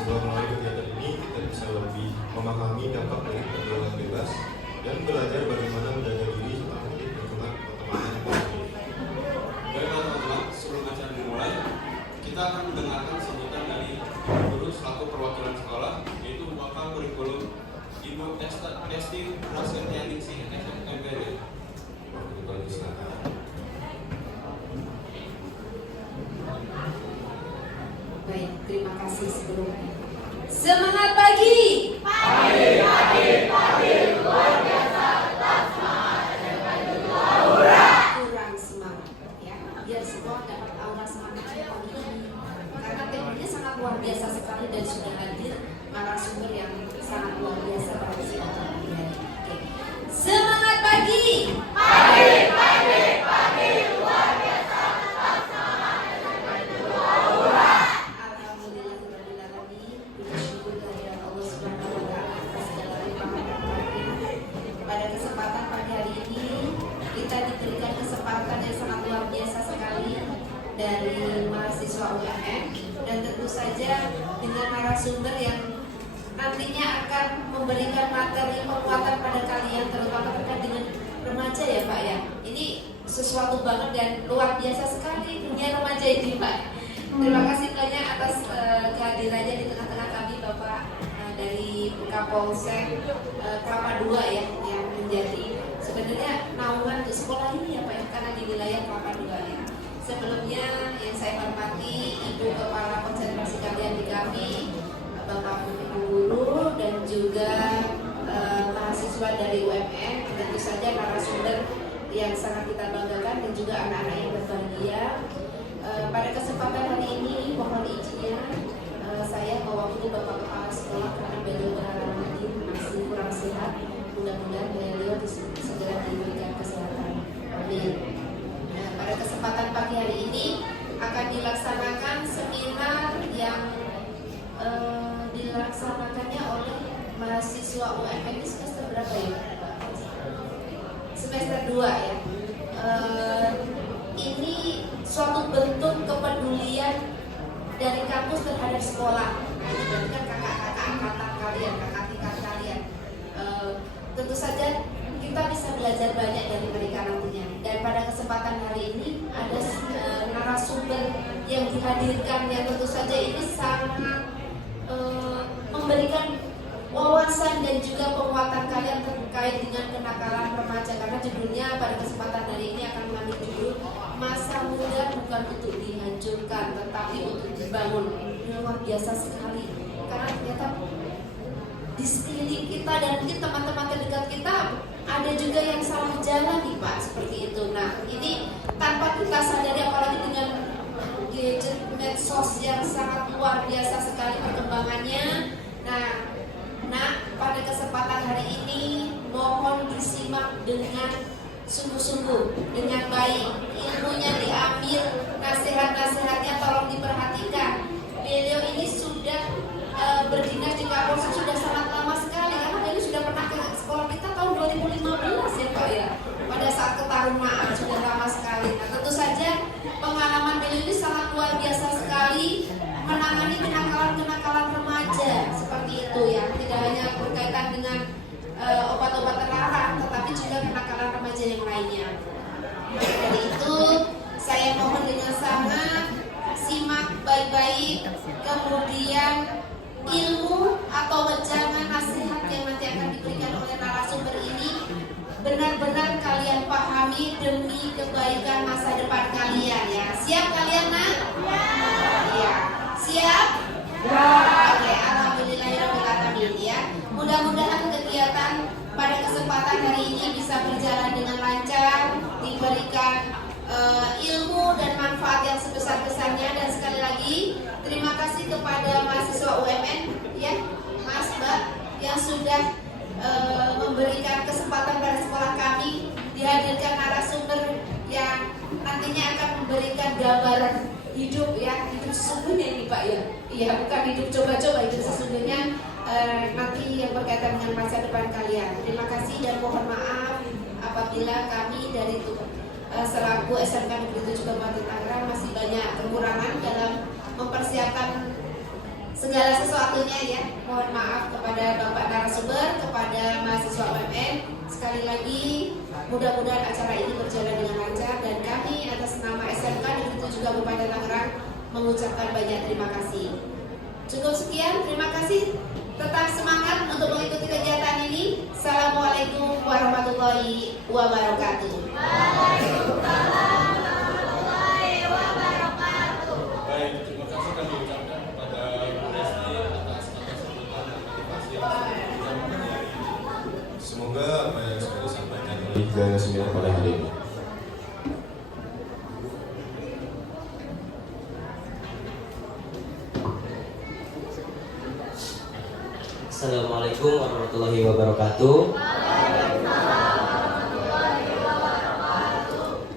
Setelah melalui kegiatan ini, kita bisa lebih memahami dampak dari pergaulan bebas dan belajar bagaimana menjaga diri serta menjadi lingkungan pertemanan yang positif. Baiklah teman-teman, sebelum acara dimulai, kita akan mendengarkan sambutan dari guru selaku perwakilan sekolah, yaitu Bapak Kurikulum Ibu Desti Prasetyaningsih SMPD. Baik, terima kasih sebelumnya. Semangat pagi. Pagi, luar biasa, tetap semangat. Kurang semangat, ya. Biar semua dapat aura semangat pagi ini. Karena temanya sangat luar biasa sekali dan sudah hadir narasumber yang sangat luar biasa pada kesempatan pagi hari. Oke. Semangat pagi. Pagi, luar biasa, tetap semangat. Pada kesempatan pagi hari ini kita diberikan kesempatan yang sangat luar biasa sekali dari mahasiswa UMN, dan tentu saja dengan narasumber yang nantinya akan memberikan materi penguatan pada kalian, terutama terkait dengan remaja ya Pak ya. Ini sesuatu banget dan luar biasa sekali dunia remaja ini Pak. Terima kasih banyak atas kehadirannya di tengah-tengah kami Bapak dari Kapolsek Kelapa II ya, yang menjadi sebenarnya naungan di sekolah ini ya Pak ya, karena di wilayah Kelapa II ya. Sebelumnya yang saya hormati Ibu Kepala Konsentrasi Kalian di kami, Bapak Guru dan juga mahasiswa dari UMN, tentu saja narasumber yang sangat kita banggakan dan juga anak-anak yang berbahagia. Pada kesempatan hari ini mohon izinnya saya mewakili Bapak Kepala Sekolah karena beliau berhalangan masih kurang sehat. Mudah-mudahan beliau segera diberikan kesehatan. Amin. Pada kesempatan pagi hari ini akan dilaksanakan seminar yang dilaksanakannya oleh mahasiswa UMN ini semester berapa ya? Semester 2 ya. Ini suatu bentuk kepedulian dari kampus terhadap sekolah. Nah, ini kan kakak-kakak angkatan kalian, kakak tingkat kalian. Tentu saja kita bisa belajar banyak dari mereka nantinya. Dan pada kesempatan hari ini ada narasumber yang dihadirkan yang tentu saja ini sangat memberikan wawasan dan juga penguatan kalian terkait dengan kenakalan remaja, karena judulnya pada kesempatan hari ini akan mengambil judul masa muda bukan untuk dihancurkan tetapi untuk dibangun. Luar biasa sekali karena ternyata di sekeliling kita dan mungkin teman-teman terdekat kita ada juga yang salah jalan nih Pak, seperti itu. Nah ini tanpa kita sadari, apalagi dengan gadget medsos yang sangat luar biasa sekali perkembangannya. Nah, pada kesempatan hari ini mohon disimak dengan sungguh-sungguh, dengan baik. Ilmunya diambil, nasihat-nasihatnya tolong diperhatikan. Beliau ini sudah berdinas di Kapolsek sudah sangat lama sekali, karena beliau sudah pernah ke sekolah kita tahun 2015 ya Pak ya. Pada saat ketarunaan sudah lama sekali. Nah, tentu saja pengalaman beliau ini sangat luar biasa sekali menangani kenakalan-kenakalan remaja seperti itu ya. Tidak hanya berkaitan dengan obat-obat terlarang, tetapi juga kenakalan remaja yang lainnya. Maka dari itu saya mohon dengan sangat simak baik-baik, kemudian ilmu atau wejangan nasihat yang nanti akan diberikan oleh narasumber ini benar-benar kalian pahami demi kebaikan masa depan kalian ya. Siap kalian nak? Ya. Siap? Ya. Oke, alhamdulillahirobbilalamin ya. Mudah-mudahan kegiatan pada kesempatan hari ini bisa berjalan dengan lancar, diberikan ilmu dan manfaat yang sebesar-besarnya. Dan sekali lagi terima kasih kepada mahasiswa UMN ya, Mas Mbak, yang sudah memberikan kesempatan pada sekolah kami dihadirkan narasumber yang nantinya akan memberikan gambaran hidup ya, hidup sesungguhnya ini Pak ya. Iya, bukan hidup coba-coba, hidup sesungguhnya nanti yang berkaitan dengan masa depan kalian. Terima kasih dan mohon maaf apabila kami dari selaku SMK Negeri 7 Kabupaten Tangerang masih banyak kekurangan dalam mempersiapkan segala sesuatunya ya. Mohon maaf kepada Bapak narasumber, kepada mahasiswa UMN. Sekali lagi, mudah-mudahan acara ini berjalan dengan lancar dan kami atas nama SMK Negeri 7 Kabupaten Tangerang mengucapkan banyak terima kasih. Cukup sekian, terima kasih. Tetap semangat untuk mengikuti kegiatan ini. Assalamualaikum warahmatullahi wabarakatuh. Baik, terima kasih kami ucapkan kepada Bu Resti atas sambutan dan motivasi yang sudah disampaikan hari ini. Semoga apa yang sudah disampaikan oleh Jaga Sembilan pada hari ini. Assalamualaikum warahmatullahi wabarakatuh.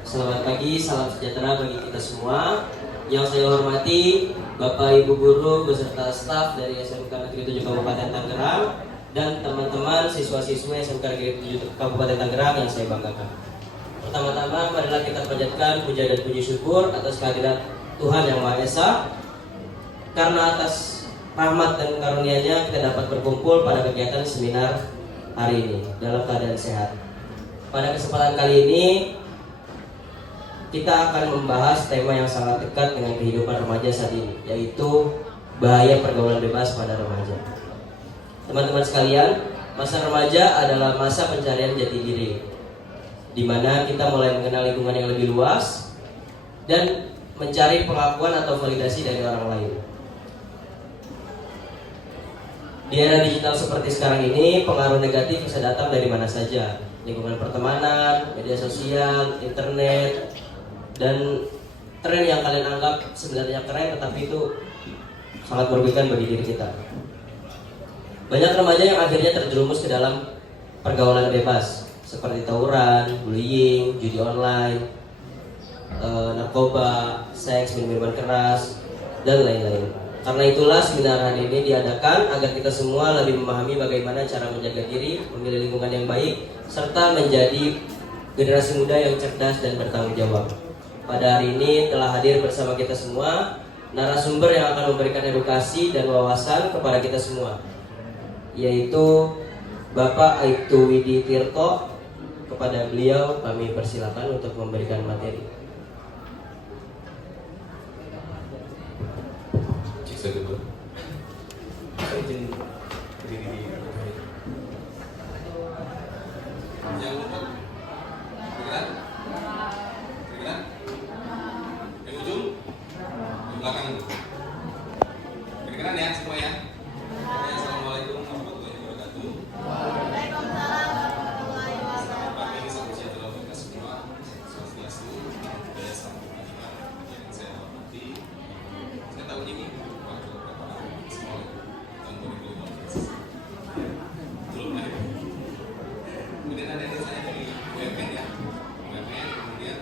Selamat pagi, salam sejahtera bagi kita semua. Yang saya hormati Bapak Ibu Guru beserta staf dari SMK Negeri 7 Kabupaten Tangerang dan teman-teman siswa-siswa SMK Negeri 7 Kabupaten Tangerang yang saya banggakan. Pertama-tama marilah kita panjatkan puja dan puji syukur atas kehadirat Tuhan Yang Maha Esa, karena atas rahmat dan karunia-Nya kita dapat berkumpul pada kegiatan seminar hari ini dalam keadaan sehat. Pada kesempatan kali ini kita akan membahas tema yang sangat dekat dengan kehidupan remaja saat ini, yaitu bahaya pergaulan bebas pada remaja. Teman-teman sekalian, masa remaja adalah masa pencarian jati diri, di mana kita mulai mengenal lingkungan yang lebih luas dan mencari pengakuan atau validasi dari orang lain. Di era digital seperti sekarang ini, pengaruh negatif bisa datang dari mana saja. Lingkungan pertemanan, media sosial, internet, dan tren yang kalian anggap sebenarnya keren, tetapi itu sangat merugikan bagi diri kita. Banyak remaja yang akhirnya terjerumus ke dalam pergaulan bebas, seperti tawuran, bullying, judi online, narkoba, seks, minuman keras, dan lain-lain. Karena itulah seminar hari ini diadakan agar kita semua lebih memahami bagaimana cara menjaga diri, memilih lingkungan yang baik, serta menjadi generasi muda yang cerdas dan bertanggung jawab. Pada hari ini telah hadir bersama kita semua narasumber yang akan memberikan edukasi dan wawasan kepada kita semua, yaitu Bapak Aibtu Widi Tirto. Kepada beliau kami persilakan untuk memberikan materi. Saya dulu. Yang untuk bergerak, bergerak, yang ujung, di belakang, bergerak ya semua ya. Assalamualaikum warahmatullahi wabarakatuh. Selamat pagi, salam sejahtera untuk kita semua. Swastiastu, Budaya Salam Kebajikan yang saya hormati. Saya tahun ini semua tahun 2015. Belum lahir. Kemudian ada yang saya dari UMN ya, UMN, kemudian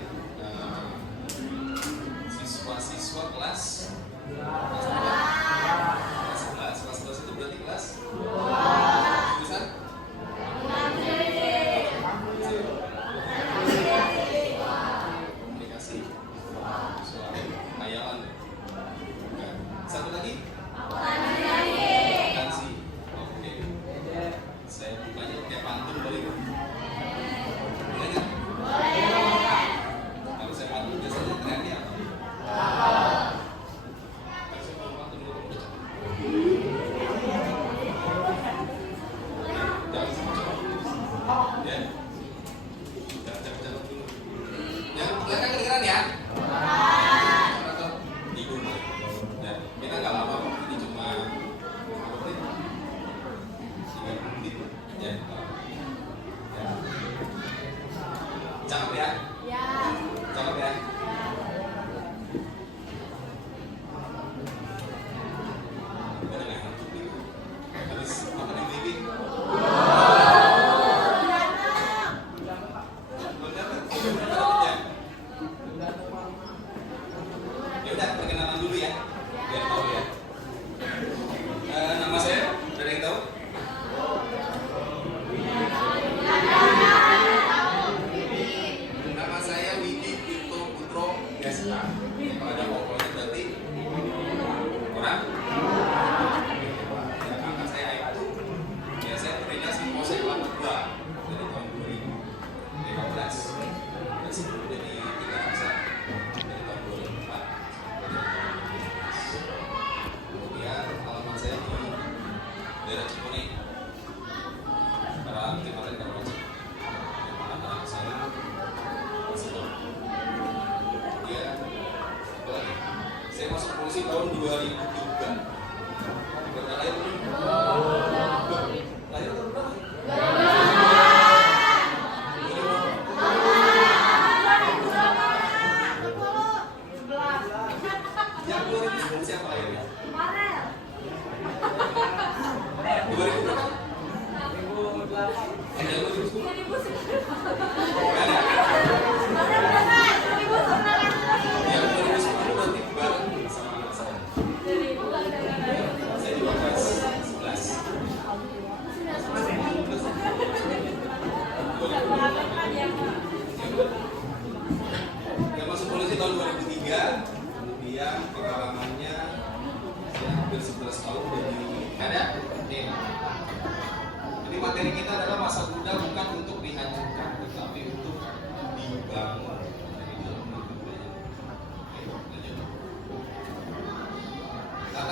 siswa-siswa kelas 11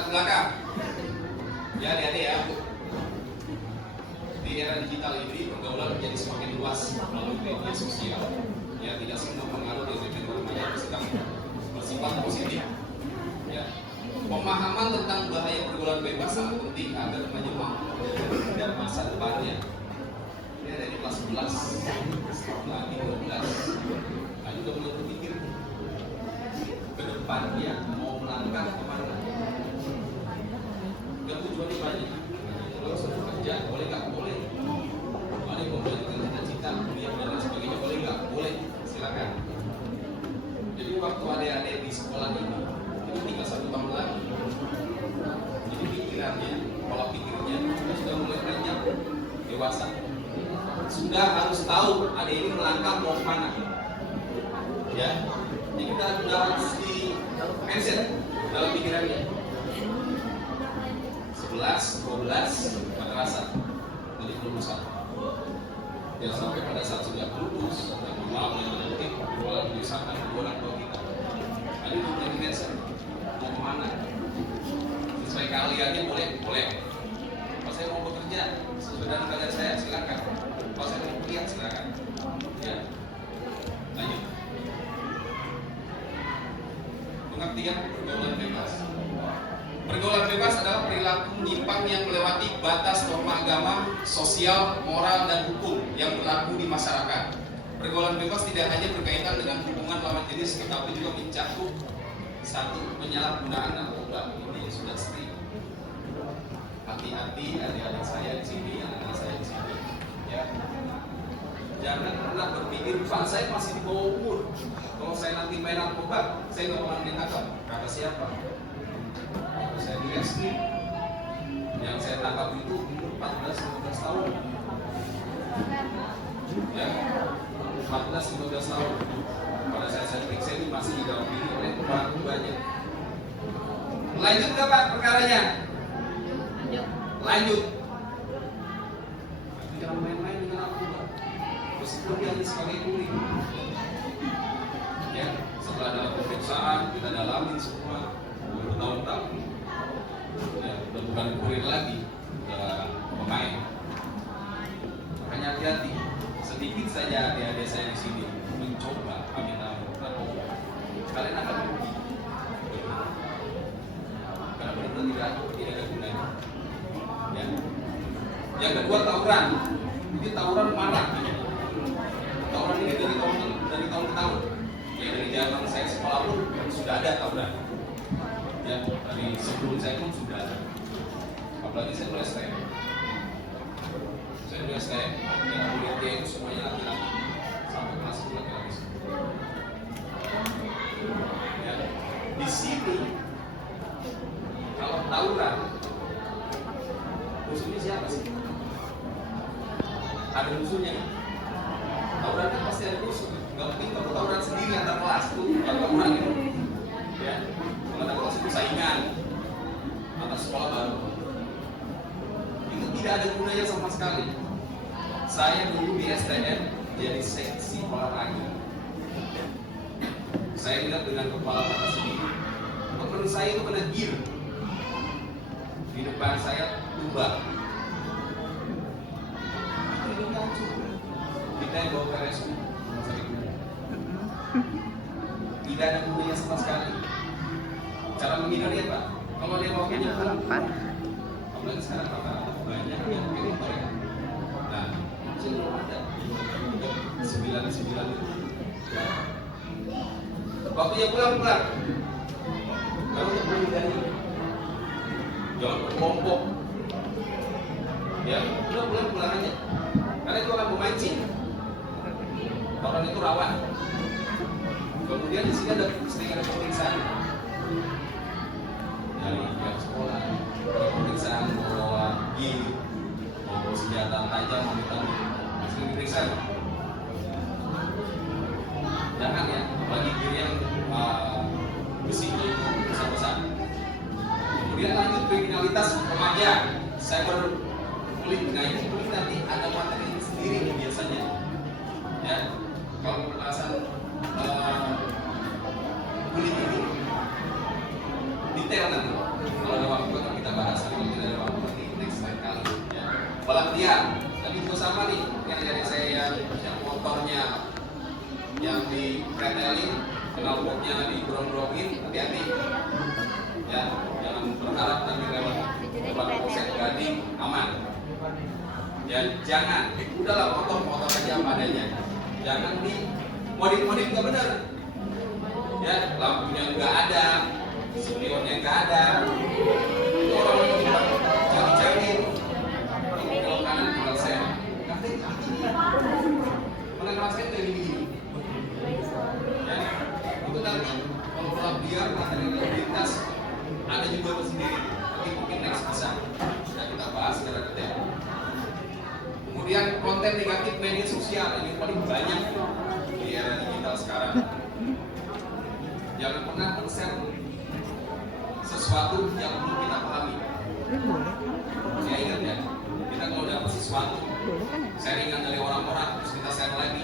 ke belakang. Ya, hati-hati ya. Di era digital ini pergaulan menjadi semakin luas melalui media sosial. Ya, tidak semua pengaruh dari media remaja bersifat positif. Ya. Pemahaman tentang bahaya pergaulan bebas sangat penting agar remaja mampu dan masa depannya. Ya, dari kelas 11 lagi 12. Nah, juga perlu berpikir ke depannya mau melangkah kemana. Dan tujuannya banyak. Kalau sudah kerja, boleh nggak? Boleh. Ada yang membuatkan cita-cita, kuliah dan lain sebagainya, boleh nggak? Boleh. Silakan. Jadi waktu adik-adik di sekolah ini, itu tinggal 1 tahun lagi. Jadi pikirannya, pola pikirnya, sudah mulai beranjak dewasa. Sudah harus tahu adik ini melangkah mau kemana. Ya, jadi kita sudah harus di mindset dalam pikirannya. 11, 12, nggak terasa. Jadi lulusan. Ya sampai pada saat sudah lulus dan malam yang nanti bola tulisan orang tua kita. Ini menjadi mindset mau kemana? Sesuai keahliannya boleh. Kalau saya mau bekerja sesuai dengan keahlian saya silakan. Kalau saya mau kuliah silakan. Ya, lanjut. Pengertian pergaulan bebas. Pergaulan bebas adalah perilaku menyimpang yang melewati batas norma agama, sosial, moral, dan hukum yang berlaku di masyarakat. Pergaulan bebas tidak hanya berkaitan dengan hubungan lawan jenis, tetapi juga mencakup satu penyalahgunaan narkoba. Ini sudah sering. Hati-hati adik-adik saya di sini, anak-anak saya di sini. Ya. Jangan pernah berpikir, Pak saya masih di bawah umur. Kalau saya nanti main narkoba, saya nggak pernah ditangkap. Kata siapa? Saya di SD yang saya tangkap itu umur 14-15 tahun. Ya, 14-15 tahun. Pada saya periksa ini masih di dalam diri oleh banyak. Lanjut nggak Pak perkaranya? Lanjut. Jangan main-main dengan narkoba. Meskipun dia hanya sebagai kurir. Ya, setelah dalam pemeriksaan kita dalamin semua bertahun-tahun. Ya, udah bukan kurir lagi, udah pemain. Makanya hati-hati. Sedikit saja adik-adik saya di sini mencoba ambil narkoba, kalian akan rugi. Karena benar-benar tidak ada gunanya. Ya. Yang kedua tawuran. Ini tawuran marah. Tawuran ini dari tahun ke tahun. Ya dari zaman saya sekolah pun sudah ada tawuran. Ya, dari sebelum saya pun sudah ada. Apalagi saya mulai STM. Saya mulai STM dan kuliah dia itu semuanya laki-laki sampai kelas 10 laki-laki. Ya, di sini kalau tawuran, musuhnya siapa sih? Ada musuhnya. Tawuran kan pasti ada musuh. Gak mungkin kamu tawuran sendiri antar kelas tuh, kalau tawuran itu. Ya. Karena kalau itu saingan atas sekolah baru itu tidak ada gunanya sama sekali. Saya dulu di STM jadi seksi olahraga. Saya lihat dengan kepala mata sendiri. Teman saya itu kena gear di depan saya tumbang. Itu hancur. Kita yang bawa ke RSU tidak ada gunanya sama sekali. Cara menghindarnya Pak, kalau dia mau punya apalagi sekarang rata-rata banyak yang pilih mereka. Nah, itu belum ada 9 itu. Waktunya pulang. Kalau untuk menghindari, jangan berkelompok. Ya, udah pulang aja. Karena itu akan memancing. Orang itu rawan. Kemudian di sini ada pemeriksaan. Dari pihak sekolah, pemeriksaan bawa gig, bawa senjata tajam, masih diperiksa. Jangan ya, bagi gig yang besinya itu besar-besar. Kemudian lanjut kriminalitas remaja, cyberbullying. Nah ini bullying nanti ada materi sendiri biasanya. Ya, kalau pembahasan bullying ini detail nanti. Kalau ada waktu kita bahas, kalau tidak ada waktu nanti next time kali. Ya. Balap liar, tadi juga sama nih, yang dari saya yang motornya yang dipretelin, knalpotnya digerong-gerongin, hati-hati. Ya, jangan berharap nanti kalau depan polsek Gading aman. Ya, jangan, udahlah motor aja apa adanya. Jangan di modif nggak benar. Ya, lampunya nggak ada, spionnya nggak ada. Itu orang yang cari-cari. Kalau kanan tinggal saya, nanti mana ngerasain dari gini. Ya, itu nanti kalau balap liar antara lalu lintas ada juga tersendiri. Tapi mungkin next bisa kita bahas secara detail. Kemudian konten negatif media sosial ini paling banyak di era digital sekarang. Jangan pernah men-share sesuatu yang belum kita pahami. Saya ingat ya, kita kalau dapat sesuatu sharingan dari orang-orang terus kita share lagi.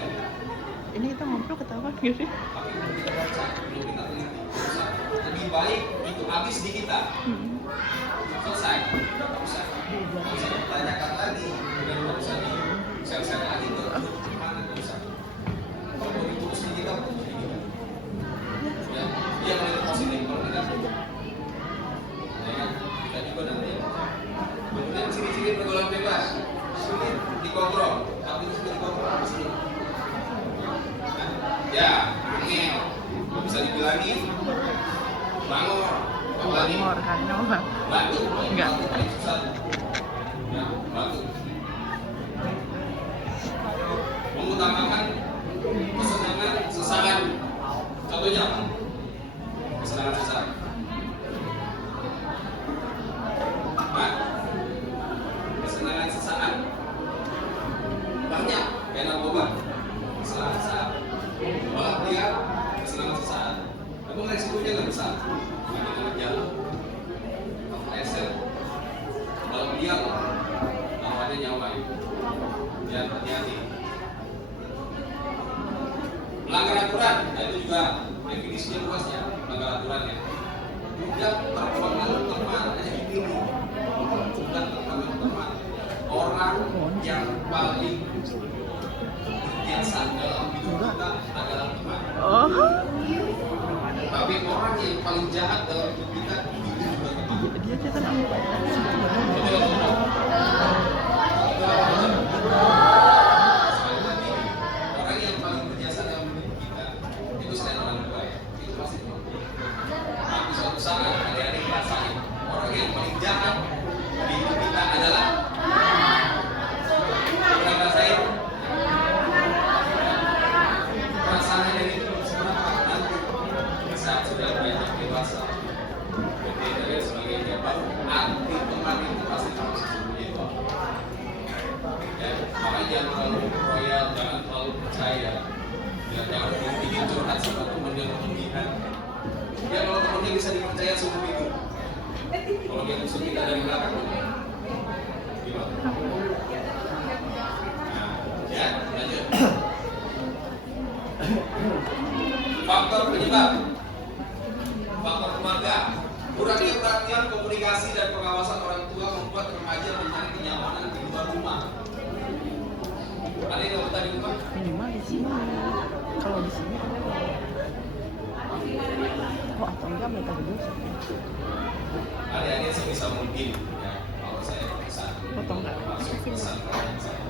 Ini kita ngobrol ketawa gitu. Tapi belum kita baca, belum kita teliti. Lebih baik itu habis di kita. Selesai, nggak usah ditanyakan lagi, dan nggak usah di share lagi ke mana, nggak usah. Kalau ditulis di kita, ya dia melihat positif, kalau negatif, ya kan, kita juga nanti. Kemudian ciri-ciri pergaulan bebas, sulit dikontrol, tapi itu sulit dikontrol di sini. Ya, ini bisa dibilangin, bangor, Bangor kan, nama batu, enggak. susah. Ya, batu. Mengutamakan kesenangan sesaat. Contohnya apa? Kesenangan sesaat. Nah, kesenangan sesaat. Banyak kayak narkoba. Kesenangan sesaat. Balap liar, kesenangan sesaat. Namun resikonya nggak besar. Jalan, leser, balap liar, lawannya nyawa itu. Ya, hati-hati. Melanggar aturan, nah itu juga definisinya luas ya, melanggar aturan ya. Tidak terpengaruh teman, dipilih, bukan terpengaruh teman. Orang yang paling biasa dalam hidup kita adalah teman. Oh, Tapi orang yang paling jahat dalam hidup kita itu juga teman. dia cerita apa? Betul. Sekali lagi, orang yang paling berjasa dalam hidup kita itu selain orang tua ya, itu pasti teman. Tapi suatu saat adik-adik ngerasain orang yang paling jahat di hidup kita adalah pernah ngerasain perasaan yang itu seberapa nanti saat sudah banyak dewasa gede dan sebagainya baru arti teman itu pasti tahu sesungguhnya itu apa. Ya, makanya jangan terlalu royal, jangan terlalu percaya, ya, jangan ingin curhat sama teman yang berlebihan. Ya kalau temannya bisa dipercaya seumur hidup, kalau dia musuh kita dari belakang, gimana? Nah, ya lanjut. Faktor penyebab, faktor keluarga, kurangnya perhatian, komunikasi dan pengawasan orang tua membuat remaja mencari kenyamanan di luar rumah. Ada yang nggak betah di rumah? Minimal di sini. Kalau di sini, oh atau enggak mereka dulu. Adik-adik sebisa mungkin, ya, kalau saya pesan, Potong nggak? masuk pesan kalian saya.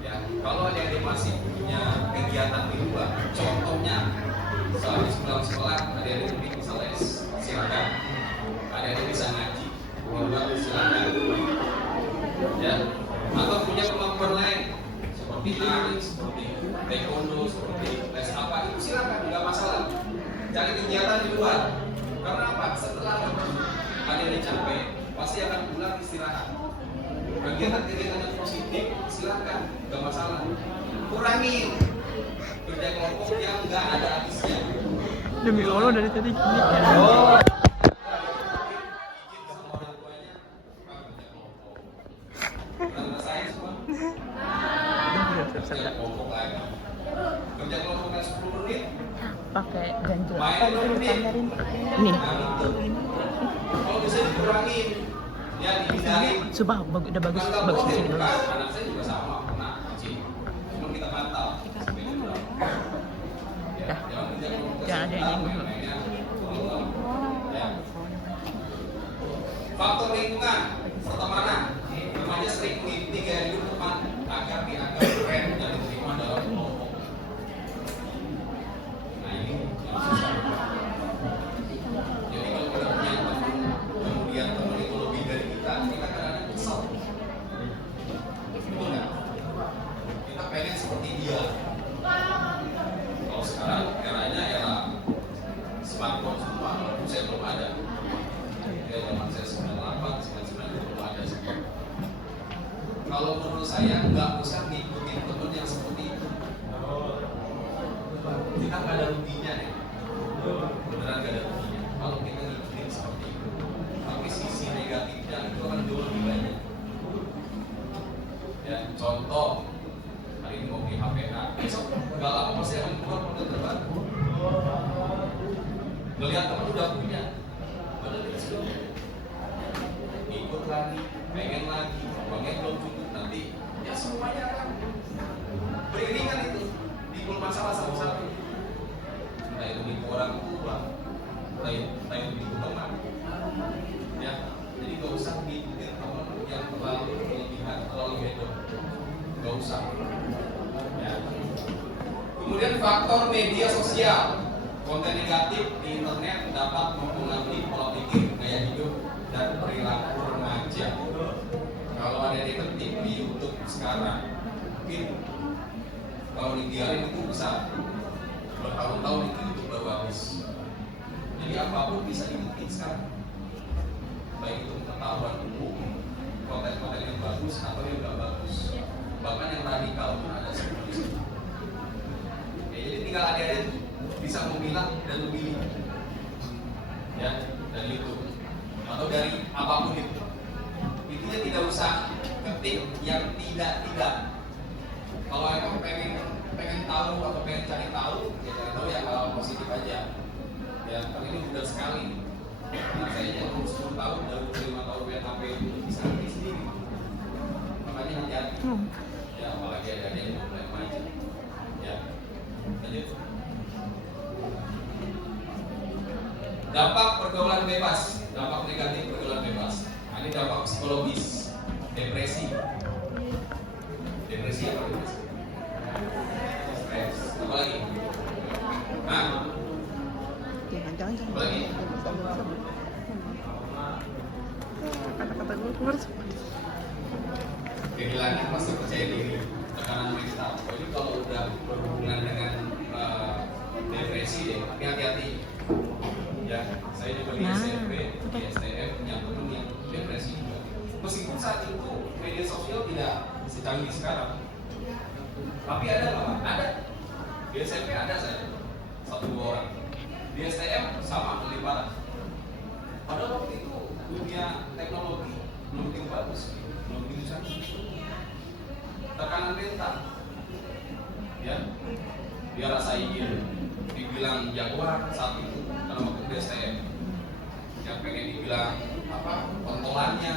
Ya, kalau adik-adik masih punya kegiatan di luar, contohnya sehabis pulang sekolah, adik-adik mungkin bisa les, silakan. Adik-adik bisa ngaji, keluar silakan. Ya, atau punya kemampuan lain seperti lari, seperti taekwondo, seperti les apa itu silakan, nggak masalah. Cari kegiatan di luar. Karena apa? Setelah adik-adik capek, pasti akan pulang istirahat. Kegiatan-kegiatan yang positif silakan, nggak masalah. Kurangi kerja kelompok yang nggak ada habisnya. Demi Allah dari tadi gini. Oh. Izin sama orang tuanya, Pak, kerja kelompok. Pernah ngerasain semua? Kerja kelompok lagi. Kerja kelompoknya 10 menit. Pakai ganjil Main apa 10 gitu menit. tandarin pakai nih. Nah, itu. Kalau bisa dikurangin, ya dihindarin. Sumpah udah bagus Nggak bagus di boleh, sini bukan. bagus. Anak saya juga sama, pernah kucing. Cuma kita pantau. Dah. Jangan Jangan ada yang ini. Ya. Faktor lingkungan, pertemanan. Remaja sering mengikuti gaya hidup teman agar dianggap keren dan diterima dalam kelompok. Nah ini yang susah. Jadi kalau kita punya teman, kemudian teman itu lebih dari kita kadang-kadang kesal. Betul nggak? Kita pengen seperti dia. Kalau sekarang eranya era smartphone semua, walaupun saya belum ada. Ya zaman saya 98, 99 itu belum ada sih. Kalau menurut saya nggak usah ngikutin temen yang seperti itu. Kita nggak ada ruginya nih. Beneran nggak ada ruginya. Kalau kita ngikutin seperti itu. Tapi sisi negatifnya itu akan jauh lebih banyak. Ya, contoh hari ini mau beli HPA, besok nggak lama pasti akan keluar model terbaru. Melihat teman udah punya, padahal dia sudah punya. Ikut lagi, pengen lagi, uangnya belum cukup nanti, ya semuanya kan beriringan itu, timbul masalah satu-satu. Entah itu di orang tua, entah itu di teman. Ya, jadi nggak usah ngikutin teman yang terlalu berlebihan, terlalu hedon. Nggak usah. Ya. Kemudian faktor media sosial, konten negatif di internet dapat mempengaruhi pola pikir, gaya hidup, dan perilaku remaja. Kalau ada detektif di YouTube sekarang, mungkin kalau dibiarin itu bisa bertahun-tahun itu YouTube baru habis. Jadi apapun bisa dibikin sekarang, baik itu pengetahuan umum, konten-konten yang bagus atau yang nggak bagus, bahkan yang radikal pun ada semua di situ. Ya, jadi tinggal adik-adik bisa memilah dan memilih, ya, dari YouTube atau dari apapun itu. Intinya tidak usah ketik yang tidak. Kalau emang pengen tahu atau pengen cari tahu, ya cari tahu yang hal positif aja. Ya, tapi ini mudah sekali. Nah, saya yang umur 10 tahun dan 25 tahun lihat HP itu bisa ngerti sendiri. Makanya hati-hati. Ya, apalagi ada yang mulai main. Ya, lanjut. Dampak pergaulan bebas, dampak negatif pergaulan bebas. Nah, ini dampak psikologis, depresi. Depresi apa depresi? Stres. Apa lagi? Nah, Jangan. apa lagi? Kata-kata gue keluar semua. Kehilangan rasa percaya diri, tekanan mental. Jadi kalau udah berhubungan dengan depresi, ya hati-hati. Ya, saya juga di SMP, di STM punya teman yang depresi juga. Meskipun saat itu media sosial tidak secanggih sekarang, tapi ada nggak? Ada. Di SMP ada saya, 1-2 orang. Di STM sama, lebih parah. Padahal waktu itu dunia teknologi belum begitu bagus, belum begitu canggih. Tekanan mental, ya, dia rasain dibilang jagoan saat itu karena waktu di STM, yang pengen dibilang apa pentolannya,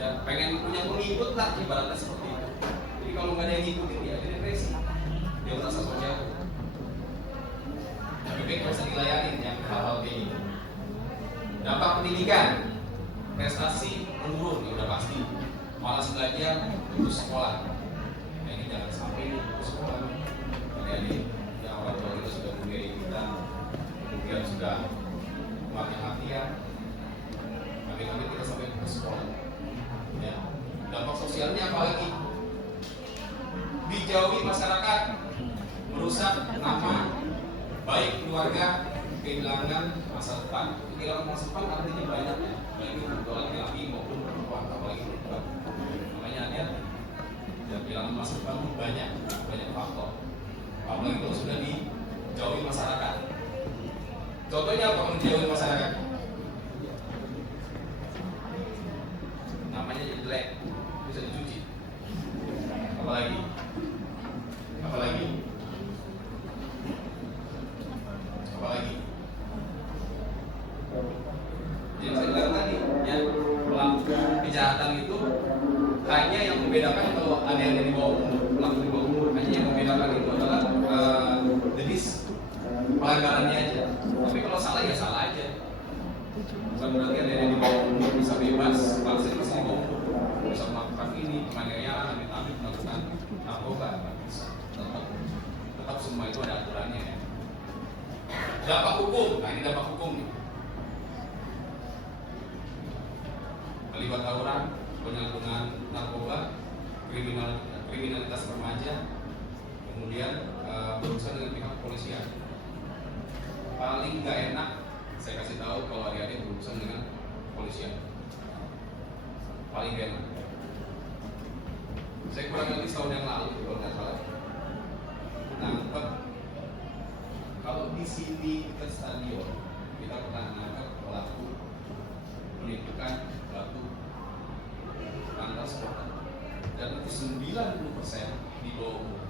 ya pengen punya pengikut lah ibaratnya seperti itu. Jadi kalau nggak ada yang ngikutin ya dia depresi, dia merasa sok jago. Tapi baik nggak usah dilayanin yang hal-hal kayak gitu. Dampak pendidikan, prestasi menurun ya udah pasti. Malas belajar, putus sekolah. Nah, ini jangan sampai putus sekolah. Jadi yang orang tua kita sudah membiayai kita, kemudian sudah mati-matian, tapi kita sampai putus sekolah. Ya. Dampak sosialnya apa lagi? Dijauhi masyarakat, merusak nama baik keluarga, kehilangan masa depan. Kehilangan masa depan artinya banyak ya, baik itu laki-laki maupun perempuan, apalagi perempuan. Makanya ada ya, kehilangan masa depan banyak faktor. Apalagi kalau sudah dijauhi masyarakat. Contohnya apa menjauhi masyarakat? Namanya jadi jelek, bisa dicuci. Apalagi? membedakan kalau ada yang di bawah umur, pelaku di bawah umur, hanya yang membedakan itu adalah jenis pelanggarannya aja. Tapi kalau salah ya salah aja. Bukan berarti ada yang di bawah umur bisa bebas, masih di bawah umur bisa melakukan ini, penganiayaan, amit-amit melakukan narkoba, nggak bisa. Tetap semua itu ada aturannya ya. Dampak hukum, nah ini dampak hukum nih. Terlibat tawuran, penyalahgunaan narkoba, kriminalitas remaja, kemudian berurusan dengan pihak kepolisian. Paling nggak enak, saya kasih tahu kalau adik-adik berurusan dengan kepolisian. Paling nggak enak. Saya kurang lebih setahun yang lalu, kalau nggak salah, nangkep. Kalau di sini dekat stadion, kita pernah nangkep pelaku penipukan batu antar supporter, dan itu 90% di bawah umur.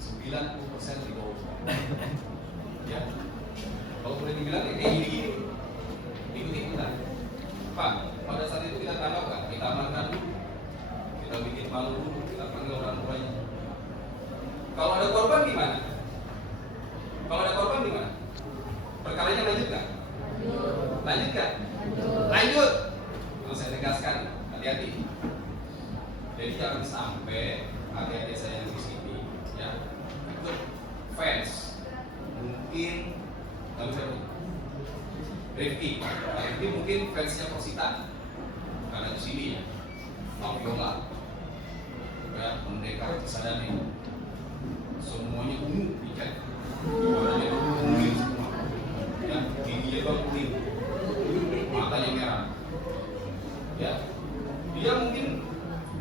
90% di bawah umur. Ya, kalau boleh dibilang ini ikut-ikutan. Pak, pada saat itu kita tangkap kan, kita amankan dulu, kita bikin malu dulu, kita panggil orang tuanya. Kalau ada korban gimana? Kalau ada korban gimana? Perkaranya lanjut nggak? Lanjut nggak? Lanjut. Kalau saya tegaskan, hati-hati. Jadi jangan sampai adik-adik saya yang di sini, ya, itu fans. Mungkin lalu siapa? Rifki mungkin fansnya Persita, karena di sini ya, Mafiola, ya, Merdeka, Sadane, semuanya ungu, ikan, warnanya kuning semua, ya, giginya bang kuning, matanya merah, ya, dia mungkin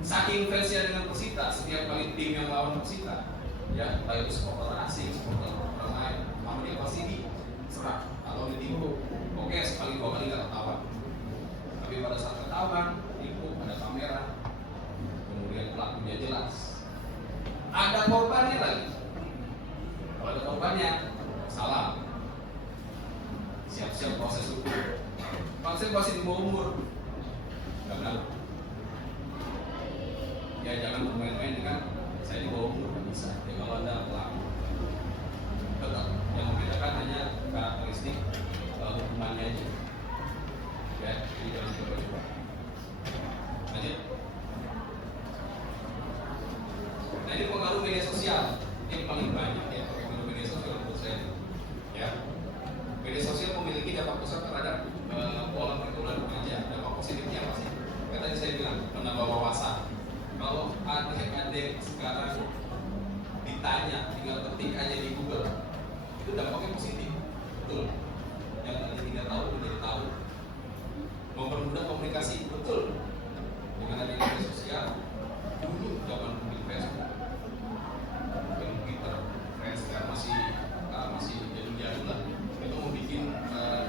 saking fansnya dengan Persita, setiap kali tim yang lawan Persita, ya, entah itu supporter asing, supporter orang lain, dia pasti diserang atau ditipu. Oke, sekali dua kali nggak ketahuan, tapi pada saat ketahuan, tipu, ada kamera, kemudian pelakunya jelas, ada korbannya lagi. Kalau ada korbannya, salah, siap-siap proses hukum. Kalau saya masih di bawah umur, nggak benar. Ya jangan bermain-main dengan saya di bawah umur, nggak bisa. Ya kalau ada pelaku, tetap yang membedakan hanya karakteristik hukumannya aja. Ya, jadi jangan coba-coba. Lanjut. Nah ini pengaruh media sosial yang paling banyak ya, pengaruh media sosial menurut saya. Ya, media sosial memiliki dampak besar terhadap pola pergaulan remaja. Dampak positifnya apa sih? Kan tadi saya bilang menambah wawasan. Kalau adik-adik sekarang ditanya, tinggal ketik aja di Google, itu dampaknya positif, betul. Yang tadi tidak tahu menjadi tahu. Mempermudah komunikasi, betul. Dengan adanya media sosial, dulu zaman mungkin Facebook, mungkin Twitter, Friendster masih jadul-jadul lah. Itu membuat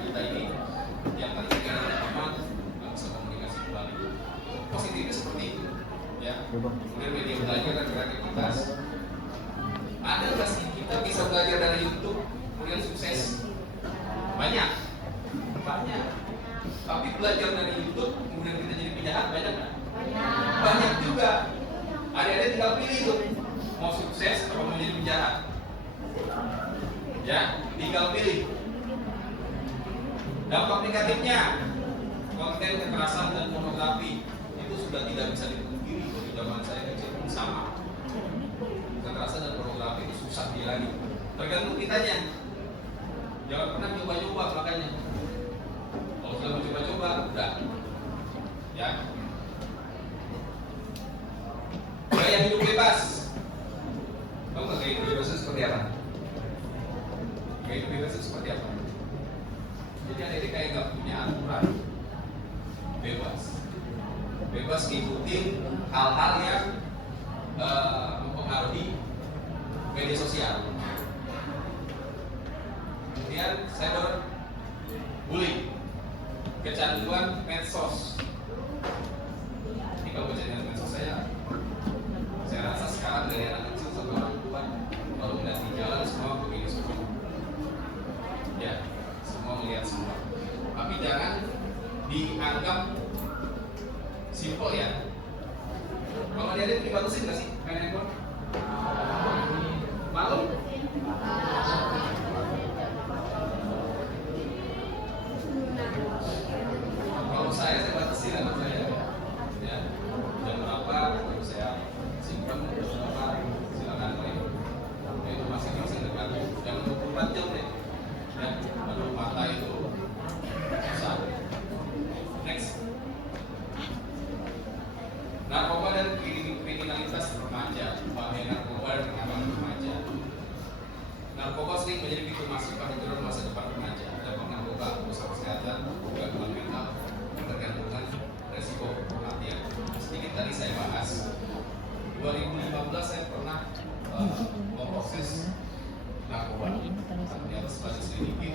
kita ini yang tadi tidak ada aman, nggak bisa komunikasi kembali. Positifnya seperti itu. Ya, kemudian media belajar dan kreativitas. Ada nggak sih kita bisa belajar dari YouTube kemudian sukses? Banyak. Tapi belajar dari YouTube kemudian kita jadi penjahat banyak nggak? Banyak juga. Ada tinggal pilih tuh mau sukses atau mau jadi penjahat. Ya, tinggal pilih. Dampak negatifnya konten kekerasan dan pornografi itu sudah tidak bisa dipungkiri. Dari zaman saya kecil pun sama. Kekerasan dan pornografi itu susah dihilangin. Tergantung kitanya. Jangan pernah coba-coba makanya. Kalau sudah mencoba-coba, udah. Ya. Gaya hidup bebas. Tahu nggak gaya hidup bebas itu seperti apa? Gaya hidup bebas itu seperti apa? Jadi adik-adik kayak nggak punya aturan. Bebas ngikutin hal-hal yang mempengaruhi media sosial. Kemudian cyberbullying, kecanduan medsos. Ini kalau kecanduan medsos saya rasa sekarang dari anak kecil sampai orang tua kalau melihat di jalan semua begini semua. Ya, semua melihat semua. Tapi jangan dianggap simpel ya. Kalau adik-adik dibatasin nggak sih main handphone? Malam? Kalau saya batasin anak saya. Ya, jam berapa kalau saya simpan, jam berapa silakan main. Itu masing-masing dengan jangan 24 jam deh. Ya, aduh mata itu susah. Next. Narkoba dan kriminalitas remaja, bahaya narkoba dan pengaman remaja. Narkoba sering menjadi pintu masuk pada turun masa depan remaja. Dampak narkoba, rusak kesehatan, gangguan mental, ketergantungan, resiko kematian. Sedikit tadi saya bahas. 2015 saya pernah memproses narkoba. Ternyata setelah diselidiki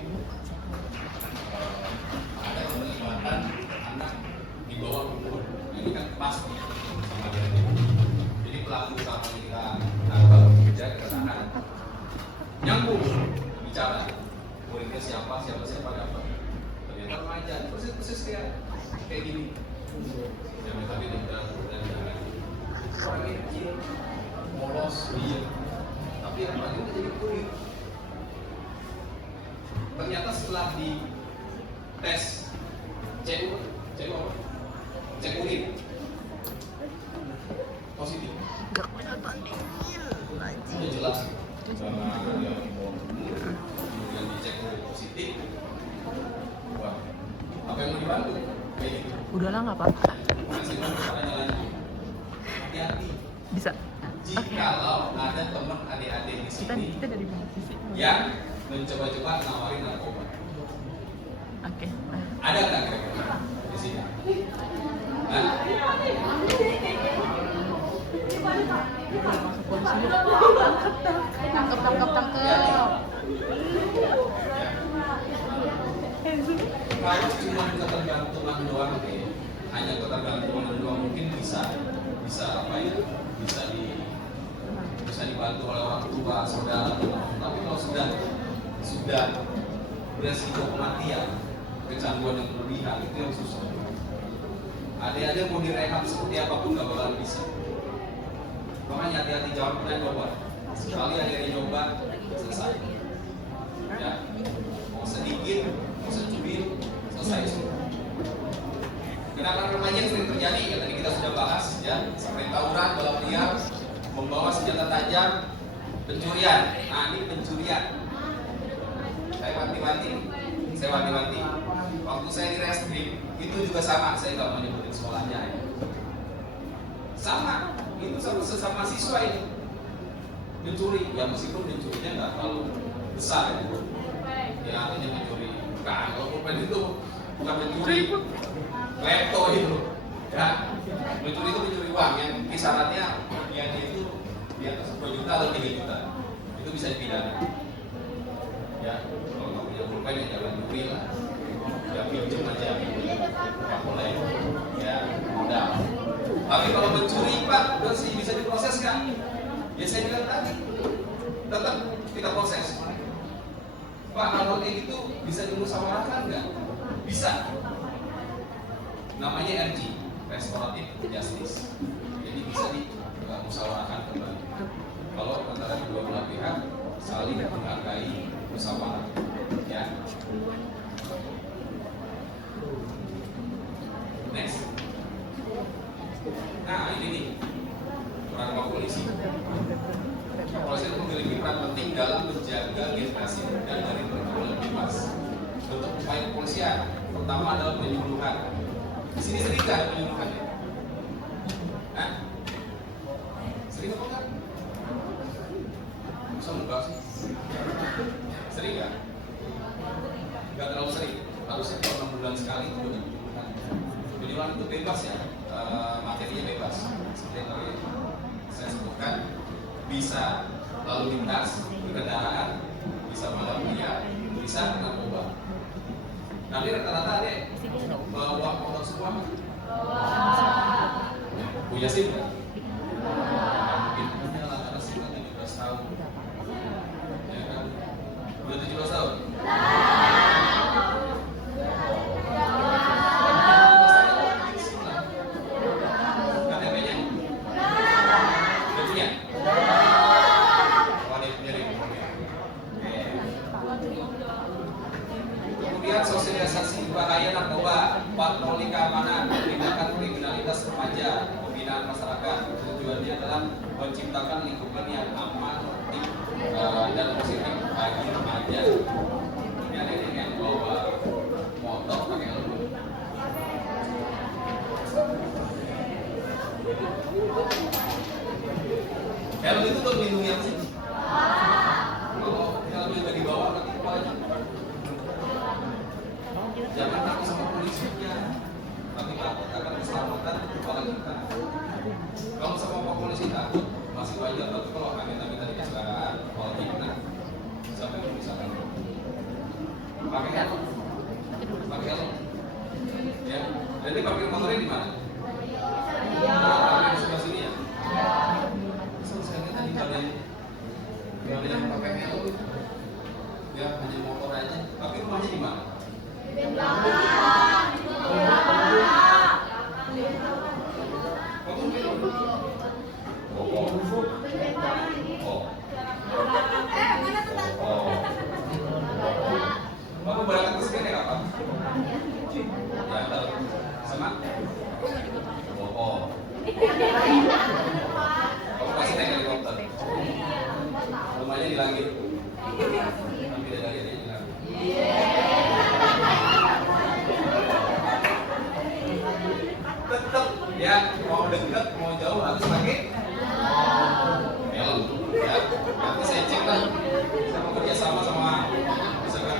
ada keterlibatan anak di bawah umur. Ini kan pas sama dia. Jadi pelaku utama kita nambah kerja ketahanan nyambung bicara muridnya siapa dapat ternyata remaja persis kayak gini yang tapi tidak dan orang ini kecil polos dia tapi remaja itu jadi kulit. Ternyata setelah di tes cek urin positif. Sudah jelas karena dia kemudian dicek urin positif. Wah, apa yang mau dibantu? Kayak gitu. Udahlah nggak apa-apa. Masih mau caranya lagi. Hati-hati. Bisa. Jikalau ada teman adik-adik di sini Kita dari mana sisi? yang mencoba-coba nawarin narkoba. Oke. Ada nggak kira-kira di sini? Hah? Masuk polisi. Tangkap. Kalau cuma ketergantungan doang nih, hanya ketergantungan doang mungkin bisa apa ya? Bisa dibantu oleh orang tua, saudara, teman. Tapi kalau sudah beresiko kematian, kecanduan yang berlebihan itu yang susah. Adik-adik mau direhab seperti apapun nggak bakalan bisa. Makanya hati-hati jangan pernah coba. Sekali akhirnya coba selesai. Ya, mau sedikit, mau secubit, selesai semua. Kenapa remaja yang sering terjadi? Ya tadi kita sudah bahas ya, seperti tawuran, balap liar, membawa senjata tajam, pencurian. Nah ini pencurian. Saya wanti-wanti. Waktu saya di reskrim itu juga sama. Saya nggak mau nyebutin sekolahnya. Ya. Sama, itu sesama siswa ini mencuri. Ya meskipun mencurinya nggak terlalu besar ya. Ya artinya mencuri. Nah kalau pulpen itu bukan mencuri, klepto itu. Ya, mencuri itu mencuri uang yang kisarannya kerugiannya itu di atas 10 juta atau 3 juta. Itu bisa dipidana. Ya, kalau nggak punya pulpen ya jangan nyuri lah. Ya pinjam aja, nggak boleh. Ya, udah. Tapi kalau mencuri Pak, masih bisa diproses kan? Ya saya bilang tadi, tetap kita proses. Pak, kalau kayak gitu bisa dimusyawarahkan nggak? Bisa. Namanya RG, Restoratif Justice. Jadi bisa dimusyawarahkan kembali. Kalau antara kedua belah pihak saling menghargai musyawarah, ya. Next. Nah ini nih peran polisi. Polisi itu memiliki peran penting dalam menjaga generasi muda dari pergaulan bebas. Bentuk upaya kepolisian pertama adalah penyuluhan. Di sini sering nggak ada penyuluhan ya? Hah? Sering apa enggak? Masa enggak sih? Sering nggak? Nggak terlalu sering. Harusnya kalau 6 bulan sekali itu ada penyuluhan. Penyuluhan itu bebas ya, materinya bebas. Seperti yang tadi saya sebutkan, bisa lalu lintas berkendaraan, bisa malam dia, bisa narkoba. Nanti rata-rata deh bawa motor semua. Punya SIM nggak? Mungkin punya lah, karena SIM kan 17 tahun. Ya kan? Udah 17 tahun? KTP-nya? remaja, pembinaan masyarakat. Tujuannya adalah menciptakan lingkungan yang aman, tertib, dan positif bagi remaja. Ini ada yang bawa motor pakai helm. Helm itu untuk melindungi apa sih? Kalau helm yang di bawah nanti kepalanya. Jangan takut sama polisinya, tapi takut akan keselamatan kepala kita. Kalau sama Pak Polisi takut masih wajar, tapi kalau amit-amit tadi kecelakaan, kalau gimana? Siapa yang bisa kan? Pakai helm, ya. Dan ini parkir motornya di mana? Di sebelah sini ya. Saya tadi kalian yang pakai helm, ya hanya motor aja. Tapi rumahnya di mana? Bapak berangkat ke sini kapan? Ya, tahu. Sama? Bapak pasti naik helikopter. Rumahnya di langit. Tapi dari ini di langit. Tetap ya, mau dekat mau jauh harus pakai helm ya. Nanti saya cek lah, saya mau kerja sama misalkan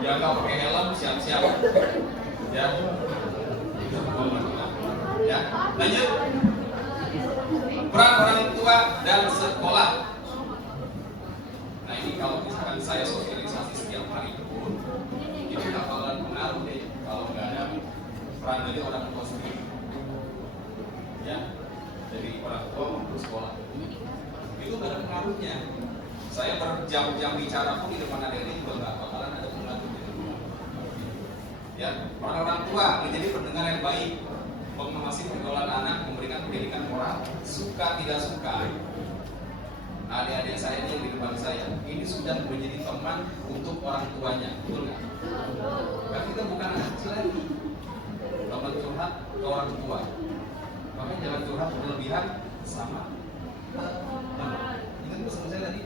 ya nggak pakai helm siap-siap ya. Ya, lanjut. Peran orang tua dan sekolah. Nah ini kalau misalkan saya sosialisasi setiap hari pun itu nggak bakalan pengaruh deh kalau nggak ada peran dari orang tua sendiri. Ya, dari orang tua maupun sekolah itu nggak ada pengaruhnya. Saya berjam-jam bicara pun di depan adik-adik juga nggak bakalan ada pengaruh di rumah. Ya, orang tua menjadi pendengar yang baik, mengawasi pergaulan anak, memberikan pendidikan moral. Suka tidak suka, adik-adik saya ini yang di depan saya ini sudah menjadi teman untuk orang tuanya, betul nggak? Kan kita bukan anak kecil lagi, teman curhat ke orang tua. Makanya jangan curhat berlebihan sama teman. Ingat pesan saya tadi,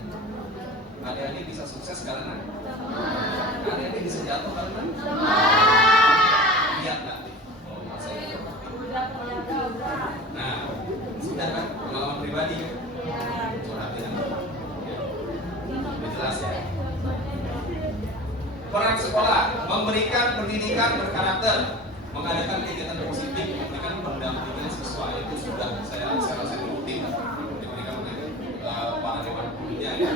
adik-adik bisa sukses karena adik-adik bisa jatuh karena lihat nggak? Nah, sudah kan pengalaman pribadi curhatin jelas ya. Peran sekolah memberikan pendidikan berkarakter, mengadakan kegiatan positif, memberikan pendampingan siswa. Itu sudah saya rasa rutin diberikan oleh para dewan pembina ya.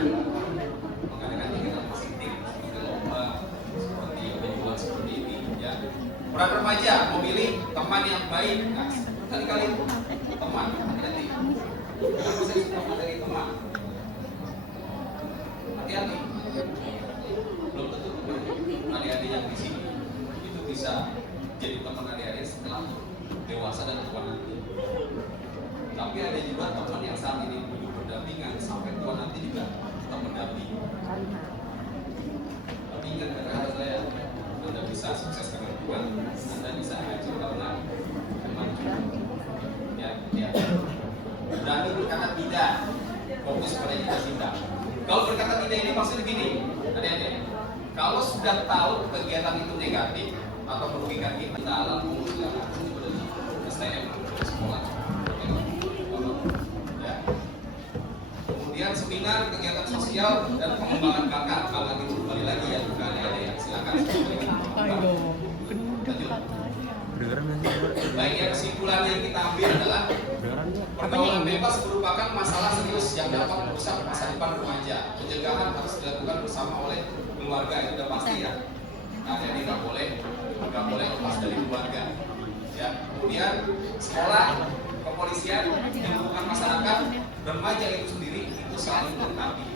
Mengadakan kegiatan positif seperti lomba, seperti penjualan seperti ini ya. Peran remaja memilih teman yang baik. Nah, kali-kali teman hati-hati. Kenapa saya suka materi teman? Hati-hati. Belum tentu adik-adik yang di sini itu bisa jadi teman adik-adik setelah dewasa dan tua nanti. Tapi ada juga teman yang saat ini butuh pendampingan sampai tua nanti juga tetap mendampingi. Tapi ingat kata saya, Anda bisa sukses dengan Tuhan, Anda bisa hancur karena teman juga. Ya. Berani berkata tidak, fokus pada cita-cita. Kalau berkata tidak ini maksudnya begini, adik-adik. Kalau sudah tahu kegiatan itu negatif atau merugikan kita dalam pengurusan STM sekolah. Ya. Kemudian seminar, kegiatan sosial dan pengembangan bakat. Kalau itu kembali lagi ya, bukan adik-adik. Silakan. Baik ya, kesimpulan yang kita ambil adalah pergaulan bebas merupakan masalah serius yang dapat merusak masa depan remaja. Pencegahan harus dilakukan bersama oleh keluarga, itu sudah pasti ya. Nah, jadi nggak boleh lepas dari keluarga. Ya, kemudian sekolah, kepolisian, lingkungan masyarakat, remaja itu sendiri itu saling melengkapi,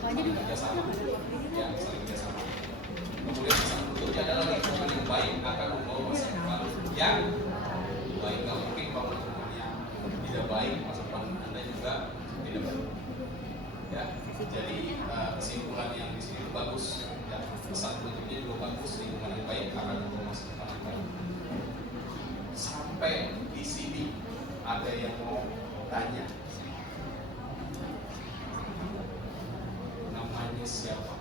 saling kerjasama. Ya, saling kerjasama. Kemudian pesan berikutnya adalah lingkungan yang baik akan membawa masa depan yang baik. Nggak mungkin kalau lingkungannya tidak baik, masa depan Anda juga tidak baik. Ya, jadi kesimpulan yang di sini itu bagus. Ya, pesan berikutnya juga bagus, lingkungan yang baik akan membawa masa depan yang baik. Sampai di sini ada yang mau tanya? Namanya siapa?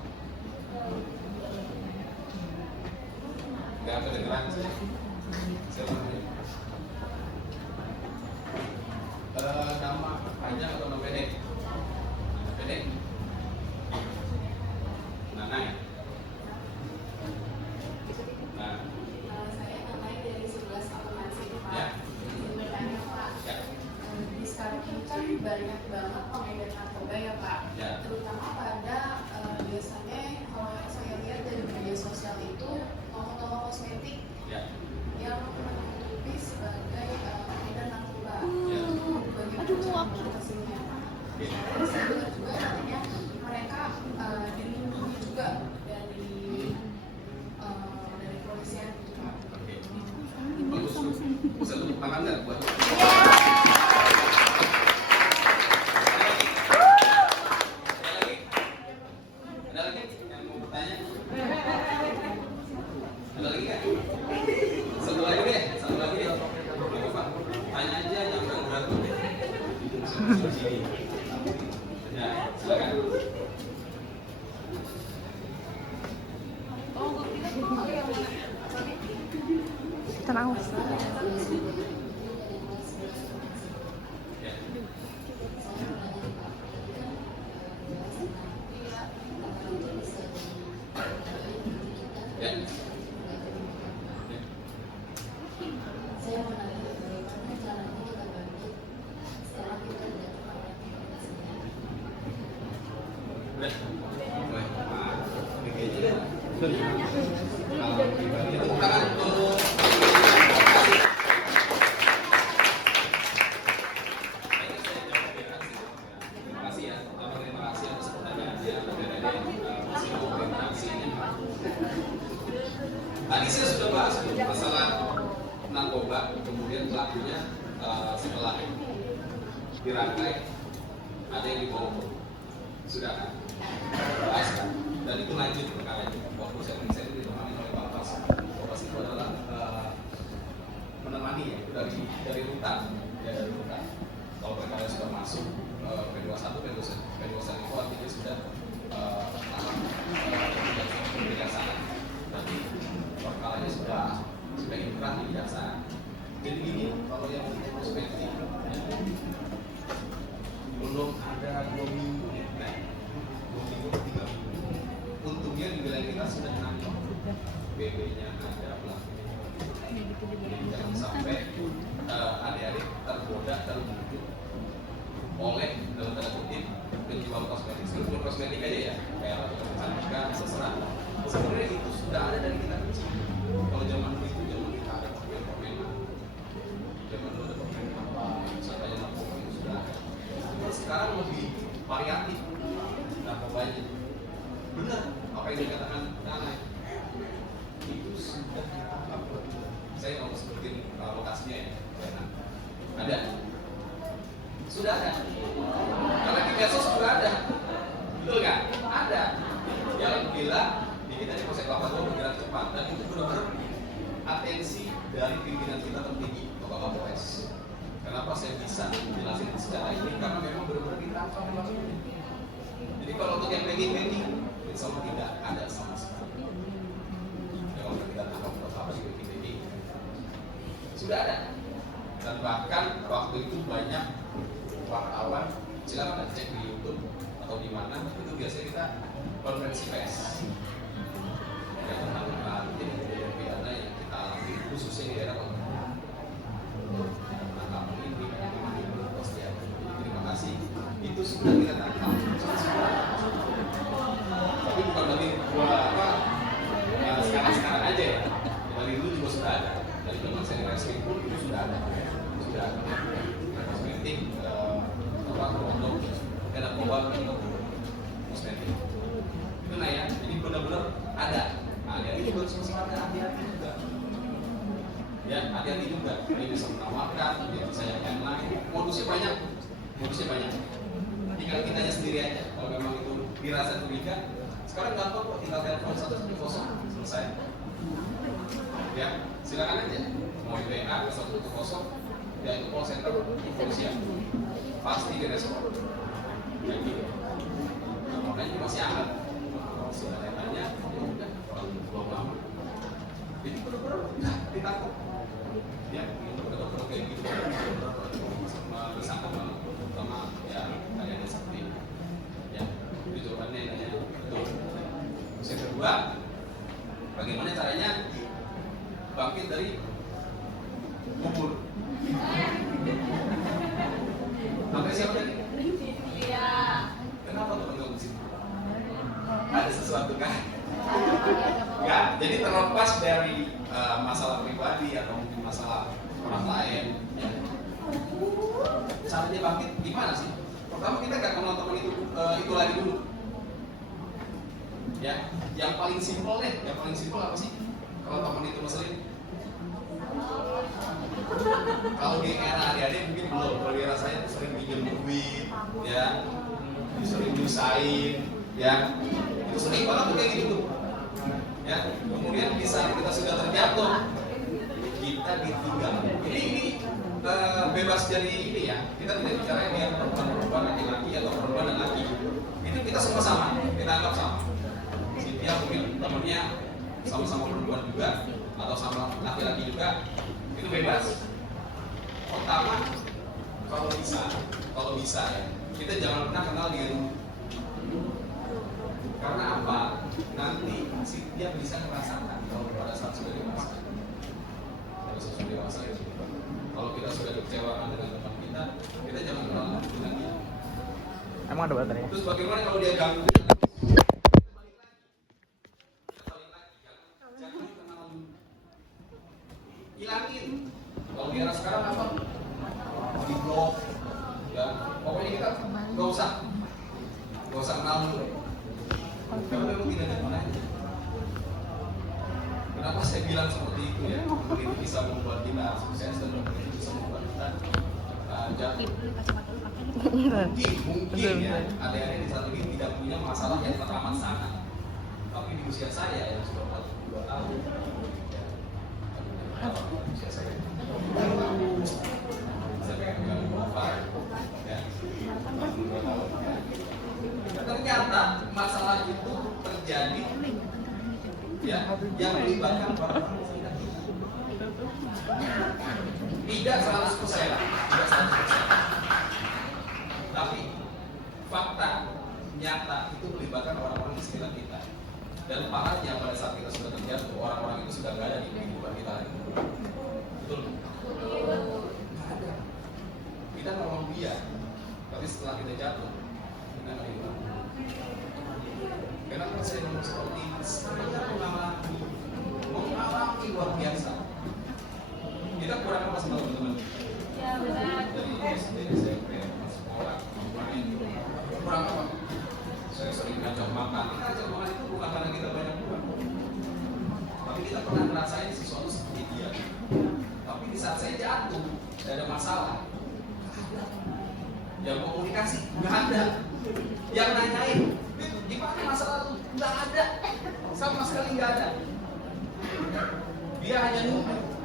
Gak kedengeran sih. Siapa namanya? Nama panjang atau nama pendek? Nama pendek. Nana ya? Nah, Saya namanya dari 11 akuntansi Pak. ya. Sebenarnya Pak, Ya. di sekarang ini kan banyak banget pengedar narkoba ya Pak. Ya. Terutama pada biasanya kalau yang saya lihat dari media sosial itu toko-toko kosmetik Ya. yang menutupi sebagai pengedar narkoba. Ya. Banyak hasilnya Pak. Saya lihat juga katanya mereka dilindungi juga dari polisian gitu Pak. Oke. Bagus. Bisa tepuk tangan nggak buat? Ada lagi yang mau bertanya? Ada lagi nggak? Satu lagi deh, satu lagi deh. Nggak apa-apa. Tanya aja, jangan ragu. Sini. Ya, silakan. Tenang Mas. Ya. Ya. Saya mau nanya bagaimana caranya kita bangkit setelah kita tidak terlambat implementasinya. Udah. Boleh. Oke, jadi tepuk tangan untuk terima kasih ya. Pertama terima kasih atas pertanyaannya. Masih mau berinteraksi ini. Tadi saya sudah bahas masalah narkoba, kemudian pelakunya setelah dirangkai ada yang dibawa, sudah kan? Bahas kan? Dan itu lanjut perkara itu. Waktu saya itu ditemani oleh Pak Pas. Pak Pas itu adalah menemani ya, itu dari rutan, ya dari rutan. Kalau perkara sudah masuk P21, P21 itu artinya sudah tahap kejaksaan. Berarti perkaranya sudah inkrah di kejaksaan. Jadi gini, kalau yang perspektif belum ada 2 minggu nih, 2 minggu atau 3 minggu. Untungnya di wilayah kita sudah nangkep BB-nya ada, pelakunya. Jadi jangan sampai adik-adik tergoda, terbujuk oleh dalam tanda kutip penjual kosmetik. Sebenarnya kosmetik aja ya, kayak kecantikan, seserah. Sebenarnya itu sudah ada dari kita kecil. Kalau zaman dulu itu zaman kita ada permen-permenan. Zaman dulu ada permen apa, misalnya narkoba itu sudah ada. Sekarang lebih variatif narkobanya. Benar apa yang dikatakan Nana, itu sudah ditangkap. Saya nggak mau sebutin lokasinya ya, ada, sudah ada. Karena di medsos juga ada, betul kan? Ada. Yang bila di kita di Polsek Kelapa Dua bergerak cepat dan itu benar-benar atensi dari pimpinan kita tertinggi, Bapak Kapolres. Kenapa saya bisa menjelaskan secara ini? Karena memang benar-benar ditangkap pelakunya. Jadi kalau untuk yang packing, insya Allah tidak ada sama sekali. Ya, kalau kita tangkap apa di packing sudah ada. Dan bahkan waktu itu banyak wartawan, silakan cek di YouTube atau di mana, itu biasanya kita konferensi pers. Ya, tentang kejadian pidana yang kita alami khususnya di daerah Kota. Terima kasih. Itu sudah kita tangkap. Tapi bukan dari sekarang aja ya. Dari dulu juga sudah ada. Dari zaman saya di Reskrim pun itu sudah ada. Sudah ada. Kosmetik, untuk narkoba untuk kosmetik. Itu nah ya. Jadi benar-benar ada. Nah, jadi juga ada hati-hati juga. Ya, hati-hati juga. Dia bisa menawarkan, dia bisa yang lain. Modusnya banyak. Tinggal kitanya sendiri aja. Kalau memang itu dirasa curiga, sekarang gampang kok, tinggal telepon 110 selesai. Ya, silakan aja. Mau WA ke 110, ya itu call center kepolisian, pasti direspon. Kayak gitu. Nah, makanya ini masih hangat. Masih ada tanya, ya udah orang belum lama. Jadi benar-benar udah ditangkap. Ya, benar-benar kayak gitu. Sama bersama sama ya kalian seperti ya itu jawabannya nanya betul. Terus yang kedua, bagaimana caranya bangkit dari kubur? Sampai siapa tadi? Kenapa tuh bangkit di situ? Ada sesuatu kan? Enggak, jadi terlepas dari masalah pribadi atau mungkin masalah orang lain ya. Caranya bangkit gimana sih? Pertama kita gak kenal teman itu lagi dulu. Ya, yang paling simpel deh, yang paling simpel apa sih? Kalau teman itu ngeselin. Kalau di era adik-adik mungkin belum, kalau di era saya sering pinjam duit, ya, sering nyusahin, ya, itu sering banget tuh kayak gitu tuh. Ya, kemudian di saat kita sudah terjatuh, kita ditinggal. Ini bebas dari ini ya. Kita tidak bicara ini yang perempuan laki-laki atau perempuan dan laki. Itu kita semua sama, kita anggap sama. Dia mungkin temennya sama-sama perempuan juga atau sama laki-laki juga, itu bebas. Pertama, kalau bisa ya, kita jangan pernah kenal dia dulu. Karena apa? Nanti dia bisa merasakan kalau pada saat sudah dewasa. Pada saat sudah dewasa itu. Kalau kita sudah dikecewakan dengan teman kita jangan kenal dengan dia. Emang ada baterai? Terus bagaimana kalau dia ganggu? Hilangin. Kalau di era sekarang apa? Di blog, ya. Pokoknya kita nggak usah kenal dulu. Karena memang tidak ada gunanya. Kenapa saya bilang seperti itu ya? Itu bisa membuat kita sukses dan itu bisa membuat kita jatuh. Mungkin ya, adik-adik di saat ini tidak punya masalah yang teramat sangat. Tapi di usia saya yang sudah 42 tahun, usia saya pengen bapak, ya, 42 tahun. Ternyata masalah itu terjadi, ya, yang melibatkan orang-orang tidak 100%, tapi fakta nyata itu melibatkan orang-orang di sekitar kita. Dan parahnya pada saat kita sudah terjatuh, orang-orang itu sudah nggak ada di kehidupan kita lagi. Betul? Nggak ada. Kita nolong dia, tapi setelah kita jatuh, kita nggak hidup. Kenapa saya ngomong seperti ini? Sebenarnya mengalami luar biasa. Kita kurang apa sama teman-teman? Ya benar. Dari SD, SMP, sekolah, main. Kurang apa? Saya sering ngajak makan. Kita ngajak makan itu bukan karena kita banyak uang, tapi kita pernah ngerasain sesuatu seperti dia. Tapi di saat saya jatuh, saya ada masalah. Yang komunikasi nggak ada. Yang nanyain, gimana masalah itu? Nggak ada. Sama sekali nggak ada. Dia hanya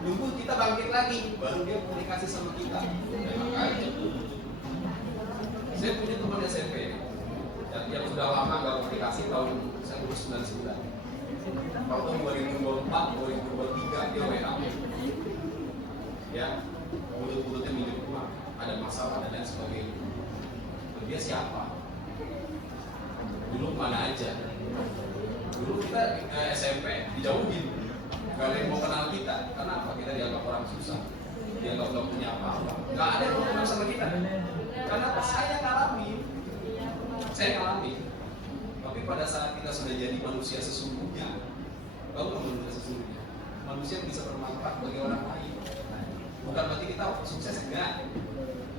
nunggu kita bangkit lagi, baru dia komunikasi sama kita. Makanya saya punya teman SMP yang sudah lama nggak komunikasi, tahun saya lulus 99. Tahun 2024, 2023 dia WA. Ya, mulut-mulutnya minjem uang, ada masalah dan lain sebagainya. Dia siapa? Dulu mana aja? Dulu kita SMP dijauhin, gak ada yang mau kenal kita. Kenapa? Kita dianggap orang susah, dianggap gak punya apa-apa. Gak ada yang mau kenal sama kita. Karena saya ngalamin. Tapi pada saat kita sudah jadi manusia sesungguhnya, baru manusia sesungguhnya, manusia yang bisa bermanfaat bagi orang lain. Bukan berarti kita sukses, enggak.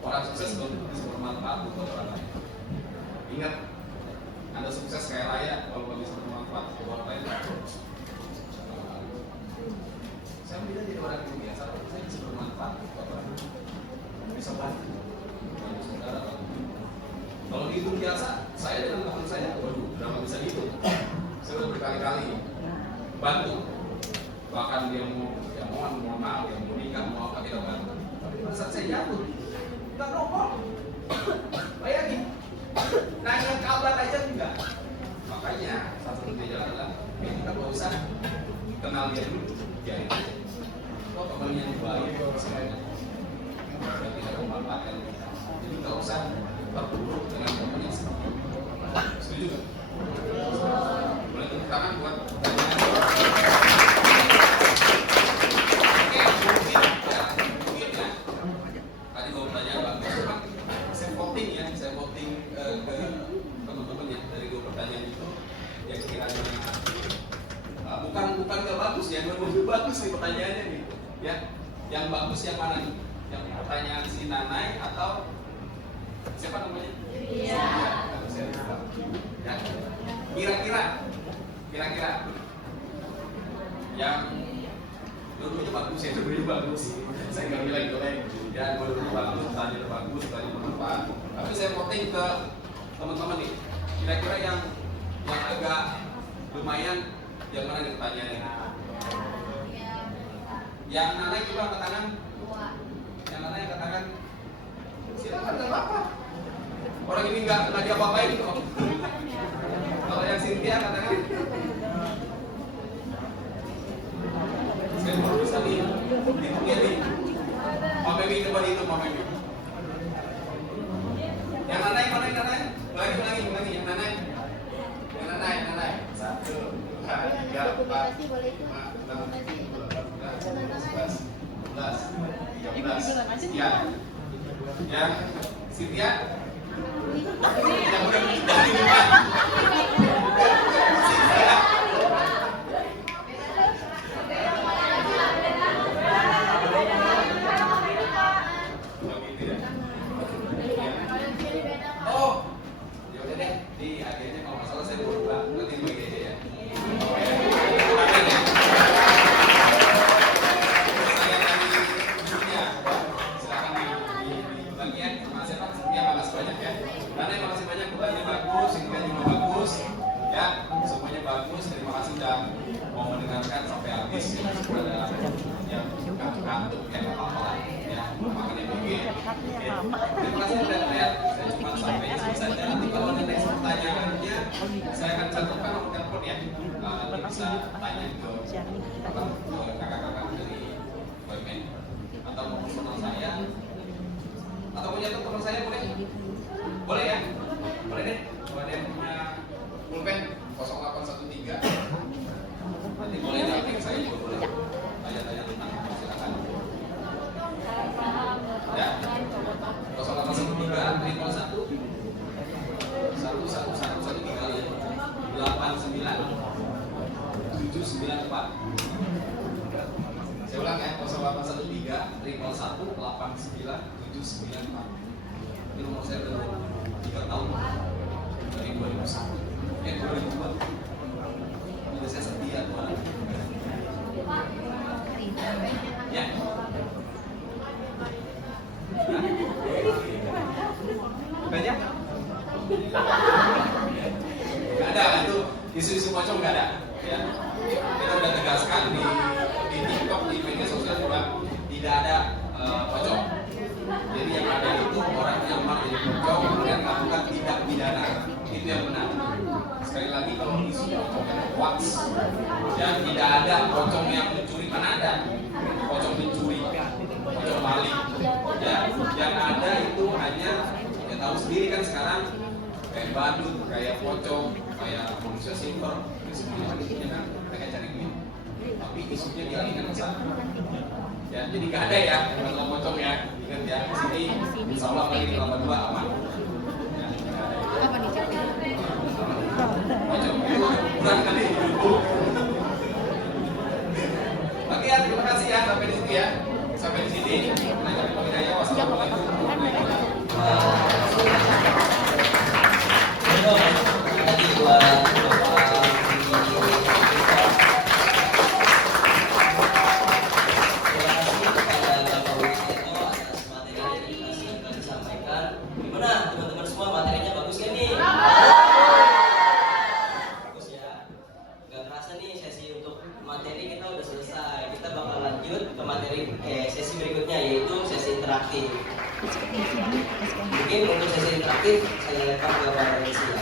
Orang sukses belum bisa bermanfaat buat orang lain. Ingat, Anda sukses kaya raya kalau nggak bisa bermanfaat buat orang lain. Saya tidak jadi orang yang biasa, tapi saya bisa bermanfaat buat orang lain. Bisa bantu, bantu saudara. Kalau dihitung biasa, saya dengan teman saya, waduh, udah nggak bisa dihitung. Saya udah berkali-kali bantu. Bahkan dia mau maaf, dia mau nikah, mau apa kita bantu. Tapi pada saat saya jatuh. Nggak nongol. Bayangin. Nanya kabar aja enggak. Makanya satu satunya jalan adalah kita nggak usah kenal dia dulu. Biarin aja. Kok temannya baik, semuanya. Dan tidak memanfaatkan kita. Jadi nggak usah terpuruk dengan teman yang seperti itu. Setuju nggak? Boleh tepuk tangan buat pertanyaan. Oke, mungkin ya. Tadi mau pertanyaan bagus, cuma saya voting ya, saya voting ke teman-teman ya dari 2 pertanyaan itu yang kiranya bukan nggak bagus ya, lebih bagus nih pertanyaannya nih, ya. Yang bagus yang mana nih? Yang pertanyaan si Nanai atau siapa namanya? Iya. Ya. Kira-kira yang dulunya bagus ya, dulunya bagus. Saya nggak bilang itu lain. Ya, dulunya bagus, tanya bagus, tanya bermanfaat. Tapi saya voting ke teman-teman nih. Kira-kira yang agak lumayan yang mana nih pertanyaannya? Yang Nanai coba angkat tangan. Yang Nanai angkat tangan. Silakan, nggak apa-apa. Orang ini nggak diapa-apain kok. Kalau yang Cynthia katakan, saya baru bisa nih, hitungnya nih. Mama Mimi coba dihitung, Mama Mimi. Yang Nanai, mana yang Nanai? Ulangi, yang Nanai. Yang Nanai. 1, 2, 3, 4, 5, 6, 7, 8, 9, 10, 11, 12, 13. Ya. Yang Cynthia. Yang udah dari depan. Oh, ya udah deh. Di akhirnya kalau nggak salah saya berubah. Nanti bagi aja ya. Saya dari dunia. Silakan di bagian sama siapa? Ya, makasih banyak ya. Karena makasih banyak, pertanyaan bagus, ini juga bagus. Ya, semuanya bagus. Terima kasih sudah mau mendengarkan sampai habis. Ada yang kantuk kayak apa-apa ya, makan yang begini. Terima kasih sudah lihat. Saya cuma sampai di sini saja. Nanti kalau ada next pertanyaannya, saya akan cantumkan nomor telepon ya. Nanti bisa tanya ke kakak-kakak dari BUMN atau personal saya, atau punya teman saya boleh? Boleh ya? Boleh deh. Kalau ada yang punya pulpen 0813, nanti boleh dating saya juga boleh tanya-tanya tentang silakan. Ya, 0813 triple 1 794. Saya ulang ya, 0813 triple 794. Ini nomor saya udah 3 tahun dari 2001. 2002. Udah saya setia tuh. Ya. Banyak? Gak ada, itu isu-isu pocong gak ada. Ya. Kita udah tegaskan di TikTok, di media sosial juga tidak ada pocong. Jadi yang ada itu orang yang menjadi pocong kemudian melakukan tindak pidana. Itu yang benar. Sekali lagi kalau isu pocong itu hoax dan tidak ada pocong yang mencuri, mana ada pocong mencuri, pocong maling. Ya, yang ada itu hanya ya tahu sendiri kan sekarang kayak badut, kayak pocong, kayak manusia silver, semuanya kan mereka cari duit. Tapi isunya dialihkan ke sana. Ya, jadi gak ada ya masalah pocong ya. Ingat ya, di sini insya Allah kali kelapa 2 aman. Ya, apa nih pocong itu kurang kali itu. Oke ya, terima kasih ya sampai di sini ya. Sampai di sini. Wassalamualaikum warahmatullahi Tadi buat sesi berikutnya yaitu sesi interaksi interaktif. Mungkin untuk sesi interaktif saya lempar ke Pak Rensia.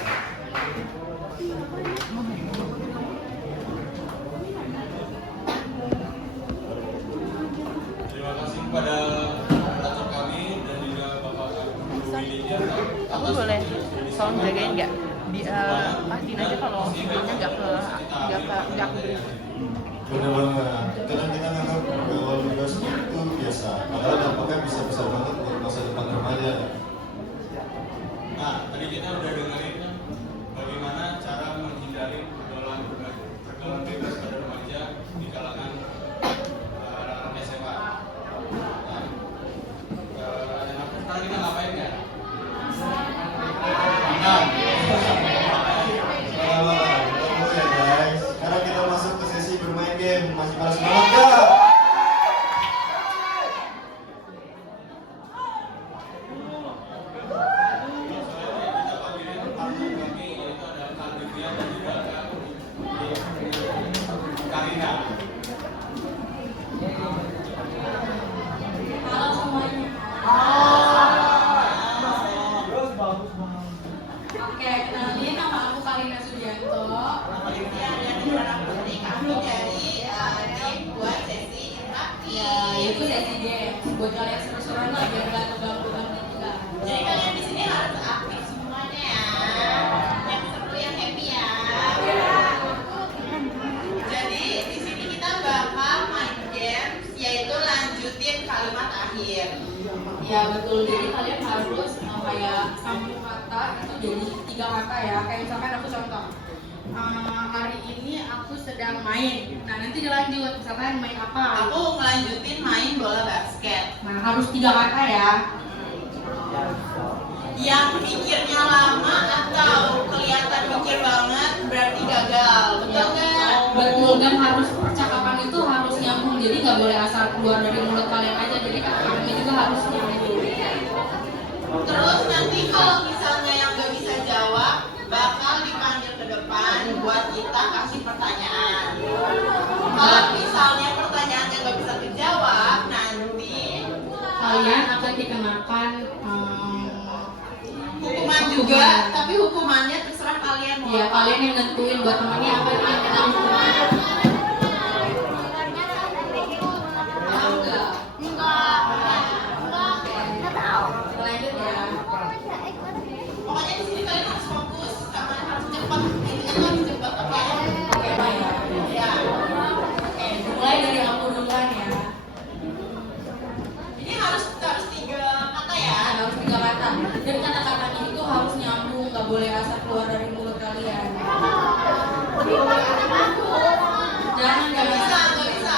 Terima kasih kepada moderator kami dan juga Bapak Guru Widya. Aku boleh tolong jagain nggak? Pastiin aja kalau videonya nggak ke beri. Benar banget. Kadang kita nganggap bahwa tugas itu biasa, padahal dampaknya bisa besar banget buat masa depan remaja. Nah, tadi kita udah dengerin bagaimana cara menghindari pergaulan bebas pada remaja di kalangan anak-anak SMA. Nah, sekarang kita ngapain ya? Nah, Selamat ya guys. Sekarang kita masuk ke sesi bermain game. Masih pada semangat nggak? Oke, kenalin nama aku Karina Sugianto. Kami dari tim buat sesi interaktif. Ya, itu sesi game. Buat kalian seru-seruan lah biar nggak tegang-tegang juga. Jadi kalian di sini harus aktif semuanya ya. Yang seru, yang happy ya. Jadi di sini kita bakal main games, yaitu lanjutin kalimat akhir. Ya betul. Jadi kalian harus kayak sambung kata itu jadi 3 kata ya. Kayak misalkan aku contoh. Hari ini aku sedang main. Nah nanti dilanjut. Misalkan main apa? Aku ngelanjutin main bola basket. Nah harus 3 kata ya. Yang mikirnya lama atau kelihatan mikir banget berarti gagal. Betul nggak? Betul, dan harus percakapan itu harus nyambung. Jadi nggak boleh asal keluar dari mulut kalian aja. Jadi kata-katanya juga harus nyambung. Terus nanti kalau misalnya yang nggak bisa jawab, bakal dipanggil ke depan buat kita kasih pertanyaan. Kalau misalnya pertanyaannya nggak bisa dijawab, nanti kalian akan dikenakan hukuman juga. Tapi hukumannya terserah kalian. Ya kalian yang nentuin buat temannya apa nih yang kena hukuman. Tahu nggak? Enggak. Lanjut ya. Pokoknya di sini kalian harus fokus, sama harus cepat. Intinya harus cepat, oke? Oke, baik. Ya. Oke, mulai dari aku duluan ya. Ini harus 3 kata ya. Harus 3 kata. Dan kata-katanya itu harus nyambung, nggak boleh asal keluar dari mulut kalian. Jangan, nggak bisa. Aku nggak bisa.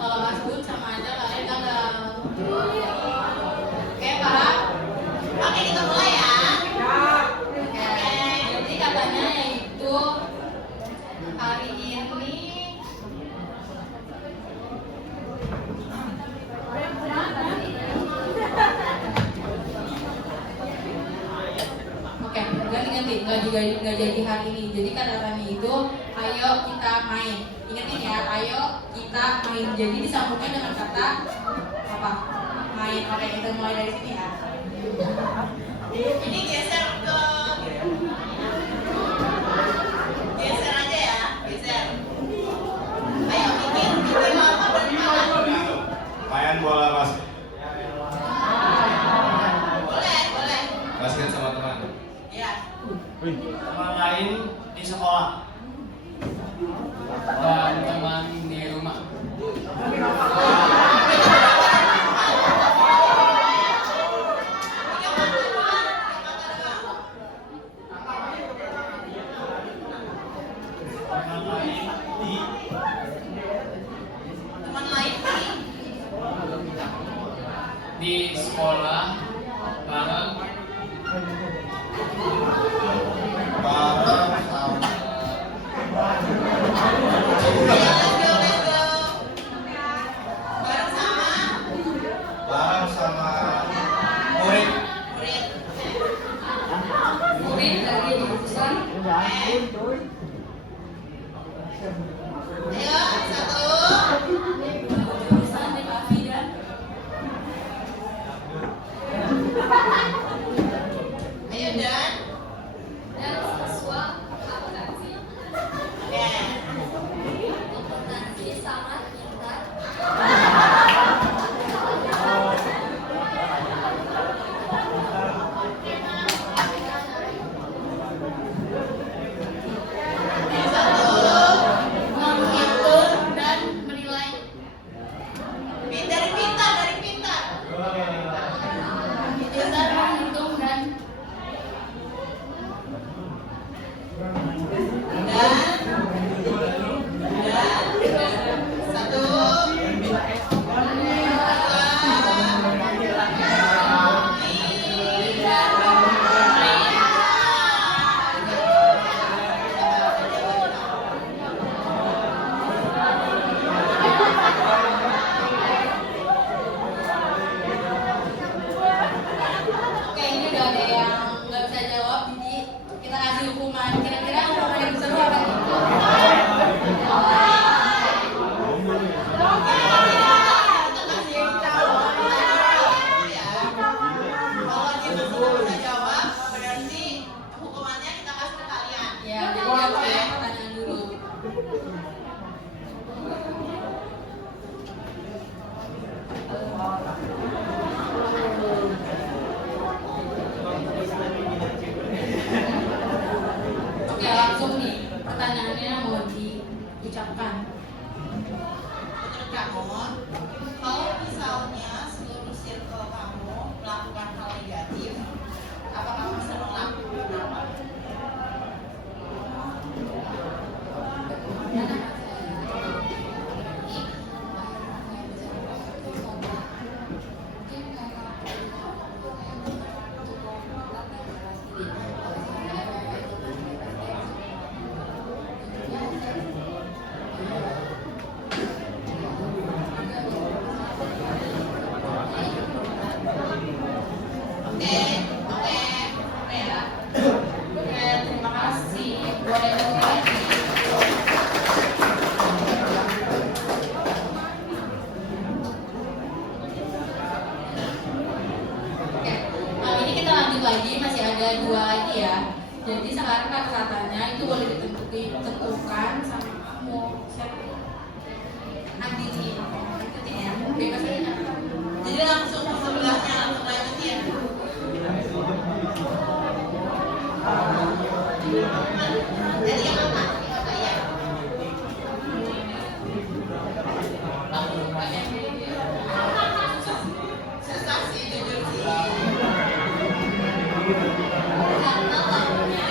Kalau Mas sama aja kalian gagal. Oke, paham? Oke, kita mulai ya. Oke, jadi katanya yaitu hari ini oke, ganti-ganti, nggak jadi hari ini. Jadi kata-katanya itu, ayo kita main. Ingatin ya, ayo kita main. Jadi disambungkan dengan kata apa? Main. Oke, kita mulai dari sini ya. Ini geser aja ya, geser. Ayo bikin lama berapa? Main bola basket. Boleh. basket sama teman. Ya. Teman lain di sekolah. Dan teman di rumah. Teman lain Di sekolah bareng Bareng sama bareng sama murid. murid dari jurusan. Ayo, 1. Jurusan di Pak Fidan. kita lanjut lagi, masih ada 2 lagi ya. Jadi sekarang kata-katanya itu boleh ditentukan sama mau siapa? Andini. Ikutin ya, bebas aja. Jadi langsung ke sebelahnya, langsung lanjutin. Jadi yang mana? Ya. Susah sih, jujur sih. Karena lagunya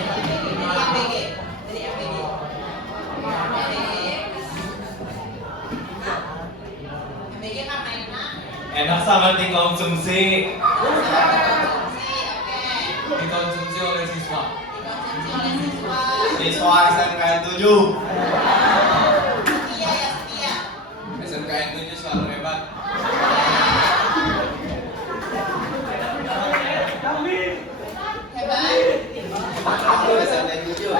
dari MPG. MPG karena Enak sangat dikonsumsi. Dikonsumsi oleh siswa. Siswa SMK 7. Setia ya, setia. SMK yang 7 selalu hebat. Hebat. SMK 7.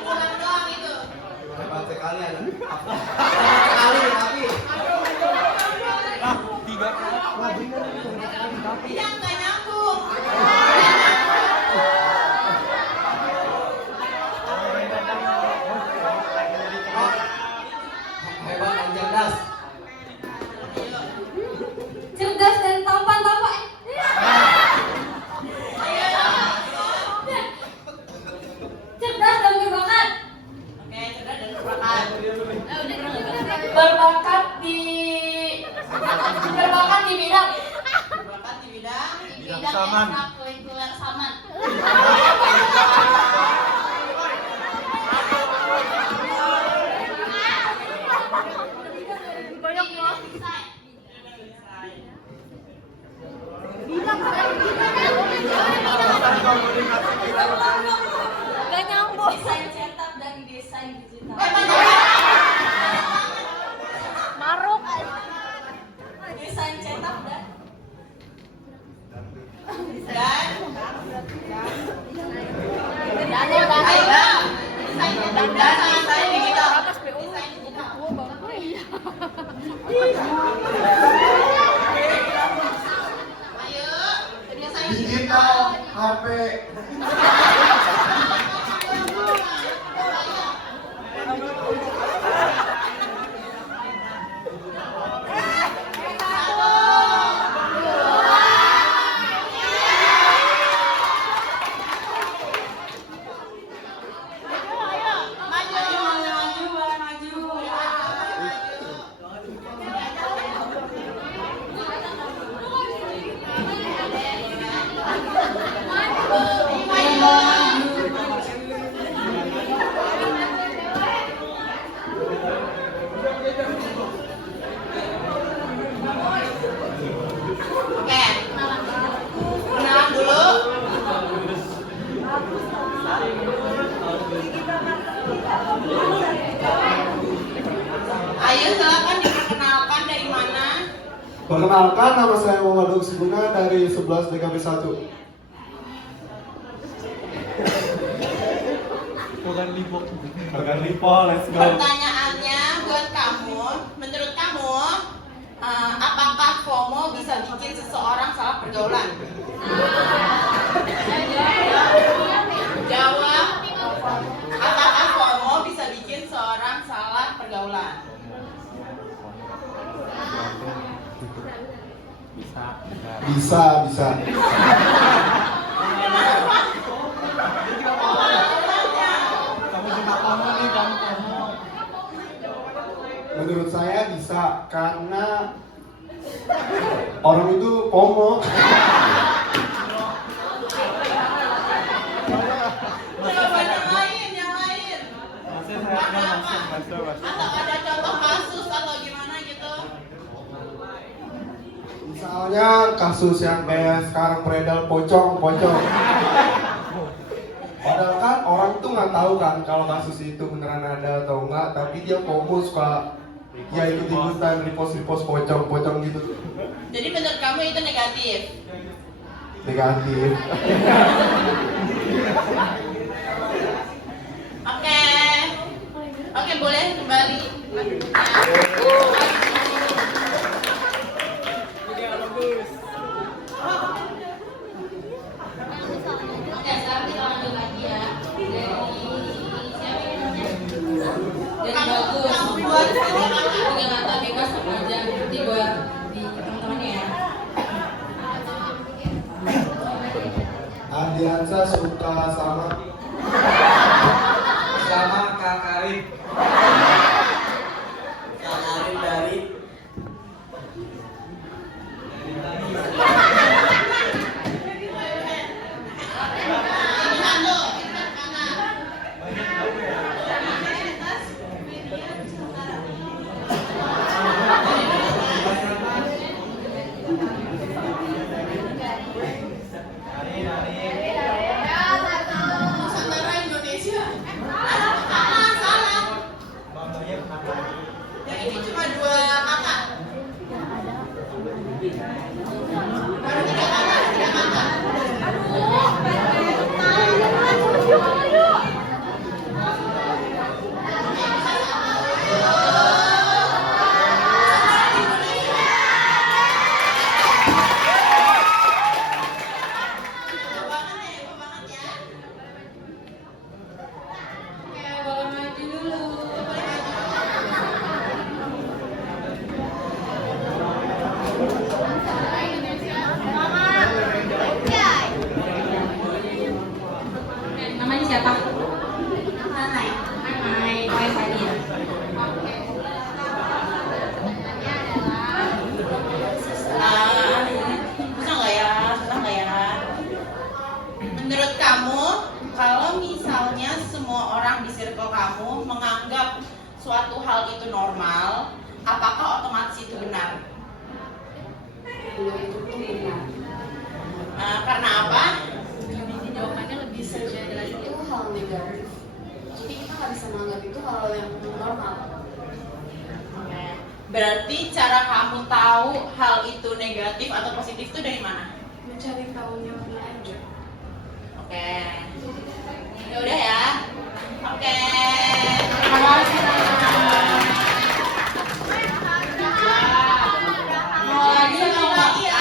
Bulan doang itu. Hebat sekali anak. Sekali tapi. Yang nggak nyambung. Hebat dan cerdas. Cerdas dan tampan. Cerdas dan berbakat. Oke, cerdas dan berbakat. Berbakat di bidang ekstrakurikuler saman. Gak nyambung. Desain cetak dan desain digital. Maruk. Desain cetak dan Digital HP. Ayo silakan diperkenalkan dari mana? Perkenalkan, nama saya Muhammad Sibuna dari 11 DKP 1. Bukan Lipo, let's go. Pertanyaannya buat kamu, menurut kamu, apakah FOMO bisa bikin seseorang salah pergaulan? Jawab. Apakah FOMO bisa bikin seorang salah pergaulan? Bisa. Menurut saya bisa, karena orang itu FOMO. Yang lain. Atau ada contoh kasus atau gimana gitu? Misalnya kasus yang kayak sekarang beredar pocong. Padahal kan orang tuh nggak tahu kan kalau kasus itu beneran ada atau enggak, tapi dia FOMO suka ya ikut-ikutan repost pocong gitu. Jadi menurut kamu itu negatif? Negatif. Oke. Oke, boleh kembali. Oke, sekarang kita lanjut lagi ya. Dari bagus. Punya kata bebas apa aja. Nanti buat di teman-temannya ya. Andiansa suka sama Kak Karin. Kak Karin dari Nusantara Indonesia. Salah. Yang ini cuma 2 kata. Baru 3 kata, 3 kata. Oke, boleh maju dulu. Namanya siapa? Nanai. Nanai. Oh, yang tadi ya. Oke. Susah nggak ya? Susah nggak ya? Menurut kamu, kalau misalnya semua orang di circle kamu menganggap suatu hal itu normal, apakah otomatis itu benar? Karena apa? Jawabannya lebih saja itu hal negatif. Jadi kita nggak bisa menganggap itu hal yang normal. Oke. Berarti cara kamu tahu hal itu negatif atau positif itu dari mana? Mencari tahunya lebih aja. Oke. Ya udah ya. Oke. Terima kasih. Mau lagi mau lagi ya?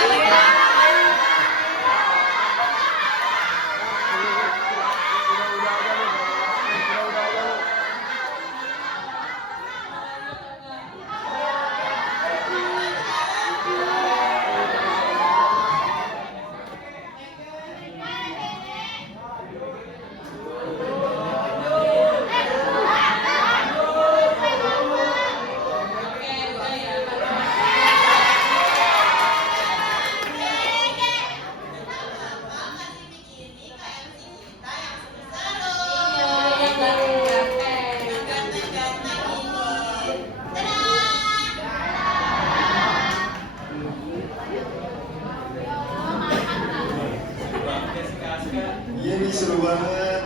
Iya nih seru banget.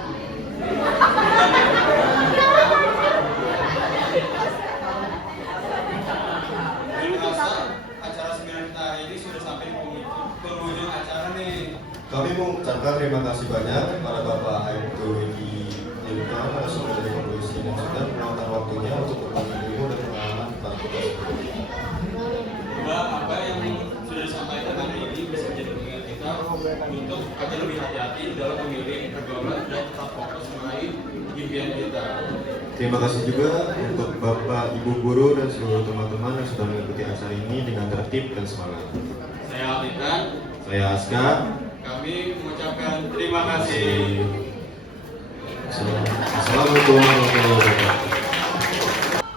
Dan merasa acara seminar kita hari ini sudah sampai di penghujung acara nih. Kami mau mengucapkan terima kasih banyak kepada Bapak Aibtu Edi Yilma, narasumber dari Kondisi yang sudah meluangkan waktunya untuk berbagi ilmu dan pengalaman tentang tugas. Apa yang sudah disampaikan hari ini bisa jadi pengingat kita untuk agar lebih hati-hati dalam memilih pergaulan dan tetap fokus meraih impian kita. Terima kasih juga untuk Bapak, Ibu guru dan seluruh teman-teman yang sudah mengikuti acara ini dengan tertib dan semangat. Saya Alfitan, Saya Aska. kami mengucapkan terima kasih. Assalamualaikum warahmatullahi wabarakatuh.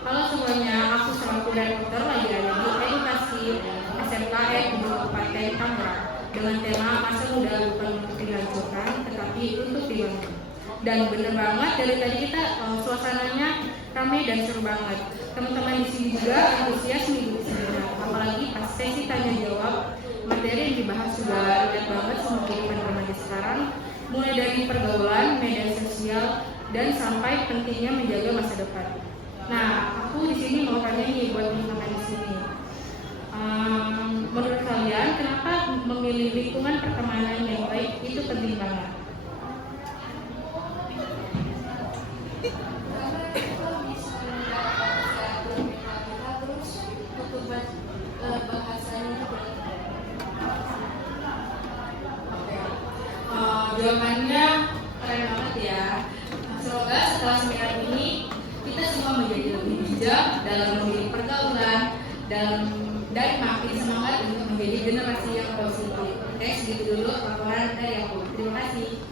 Halo semuanya, aku selaku Direktur Lagi-Lagi Edukasi SMKN di Kabupaten Tangerang dengan tema masa muda bukan untuk dihancurkan tetapi untuk dibangun. Dan bener banget dari tadi kita suasananya ramai dan seru banget. Teman-teman di sini juga antusias mengikuti seminar, apalagi pas sesi tanya jawab. Materi yang dibahas juga relate banget sama kehidupan remaja sekarang, mulai dari pergaulan, media sosial, dan sampai pentingnya menjaga masa depan. Nah, aku di sini mau tanya nih buat teman-teman di sini. Menurut kalian, kenapa memilih lingkungan pertemanan yang baik itu penting banget? Jawabannya keren banget ya. Semoga setelah seminar ini kita semua menjadi lebih bijak dalam memilih pergaulan dan makin semangat untuk menjadi generasi yang positif. Oke, segitu dulu laporan dari aku. Terima kasih.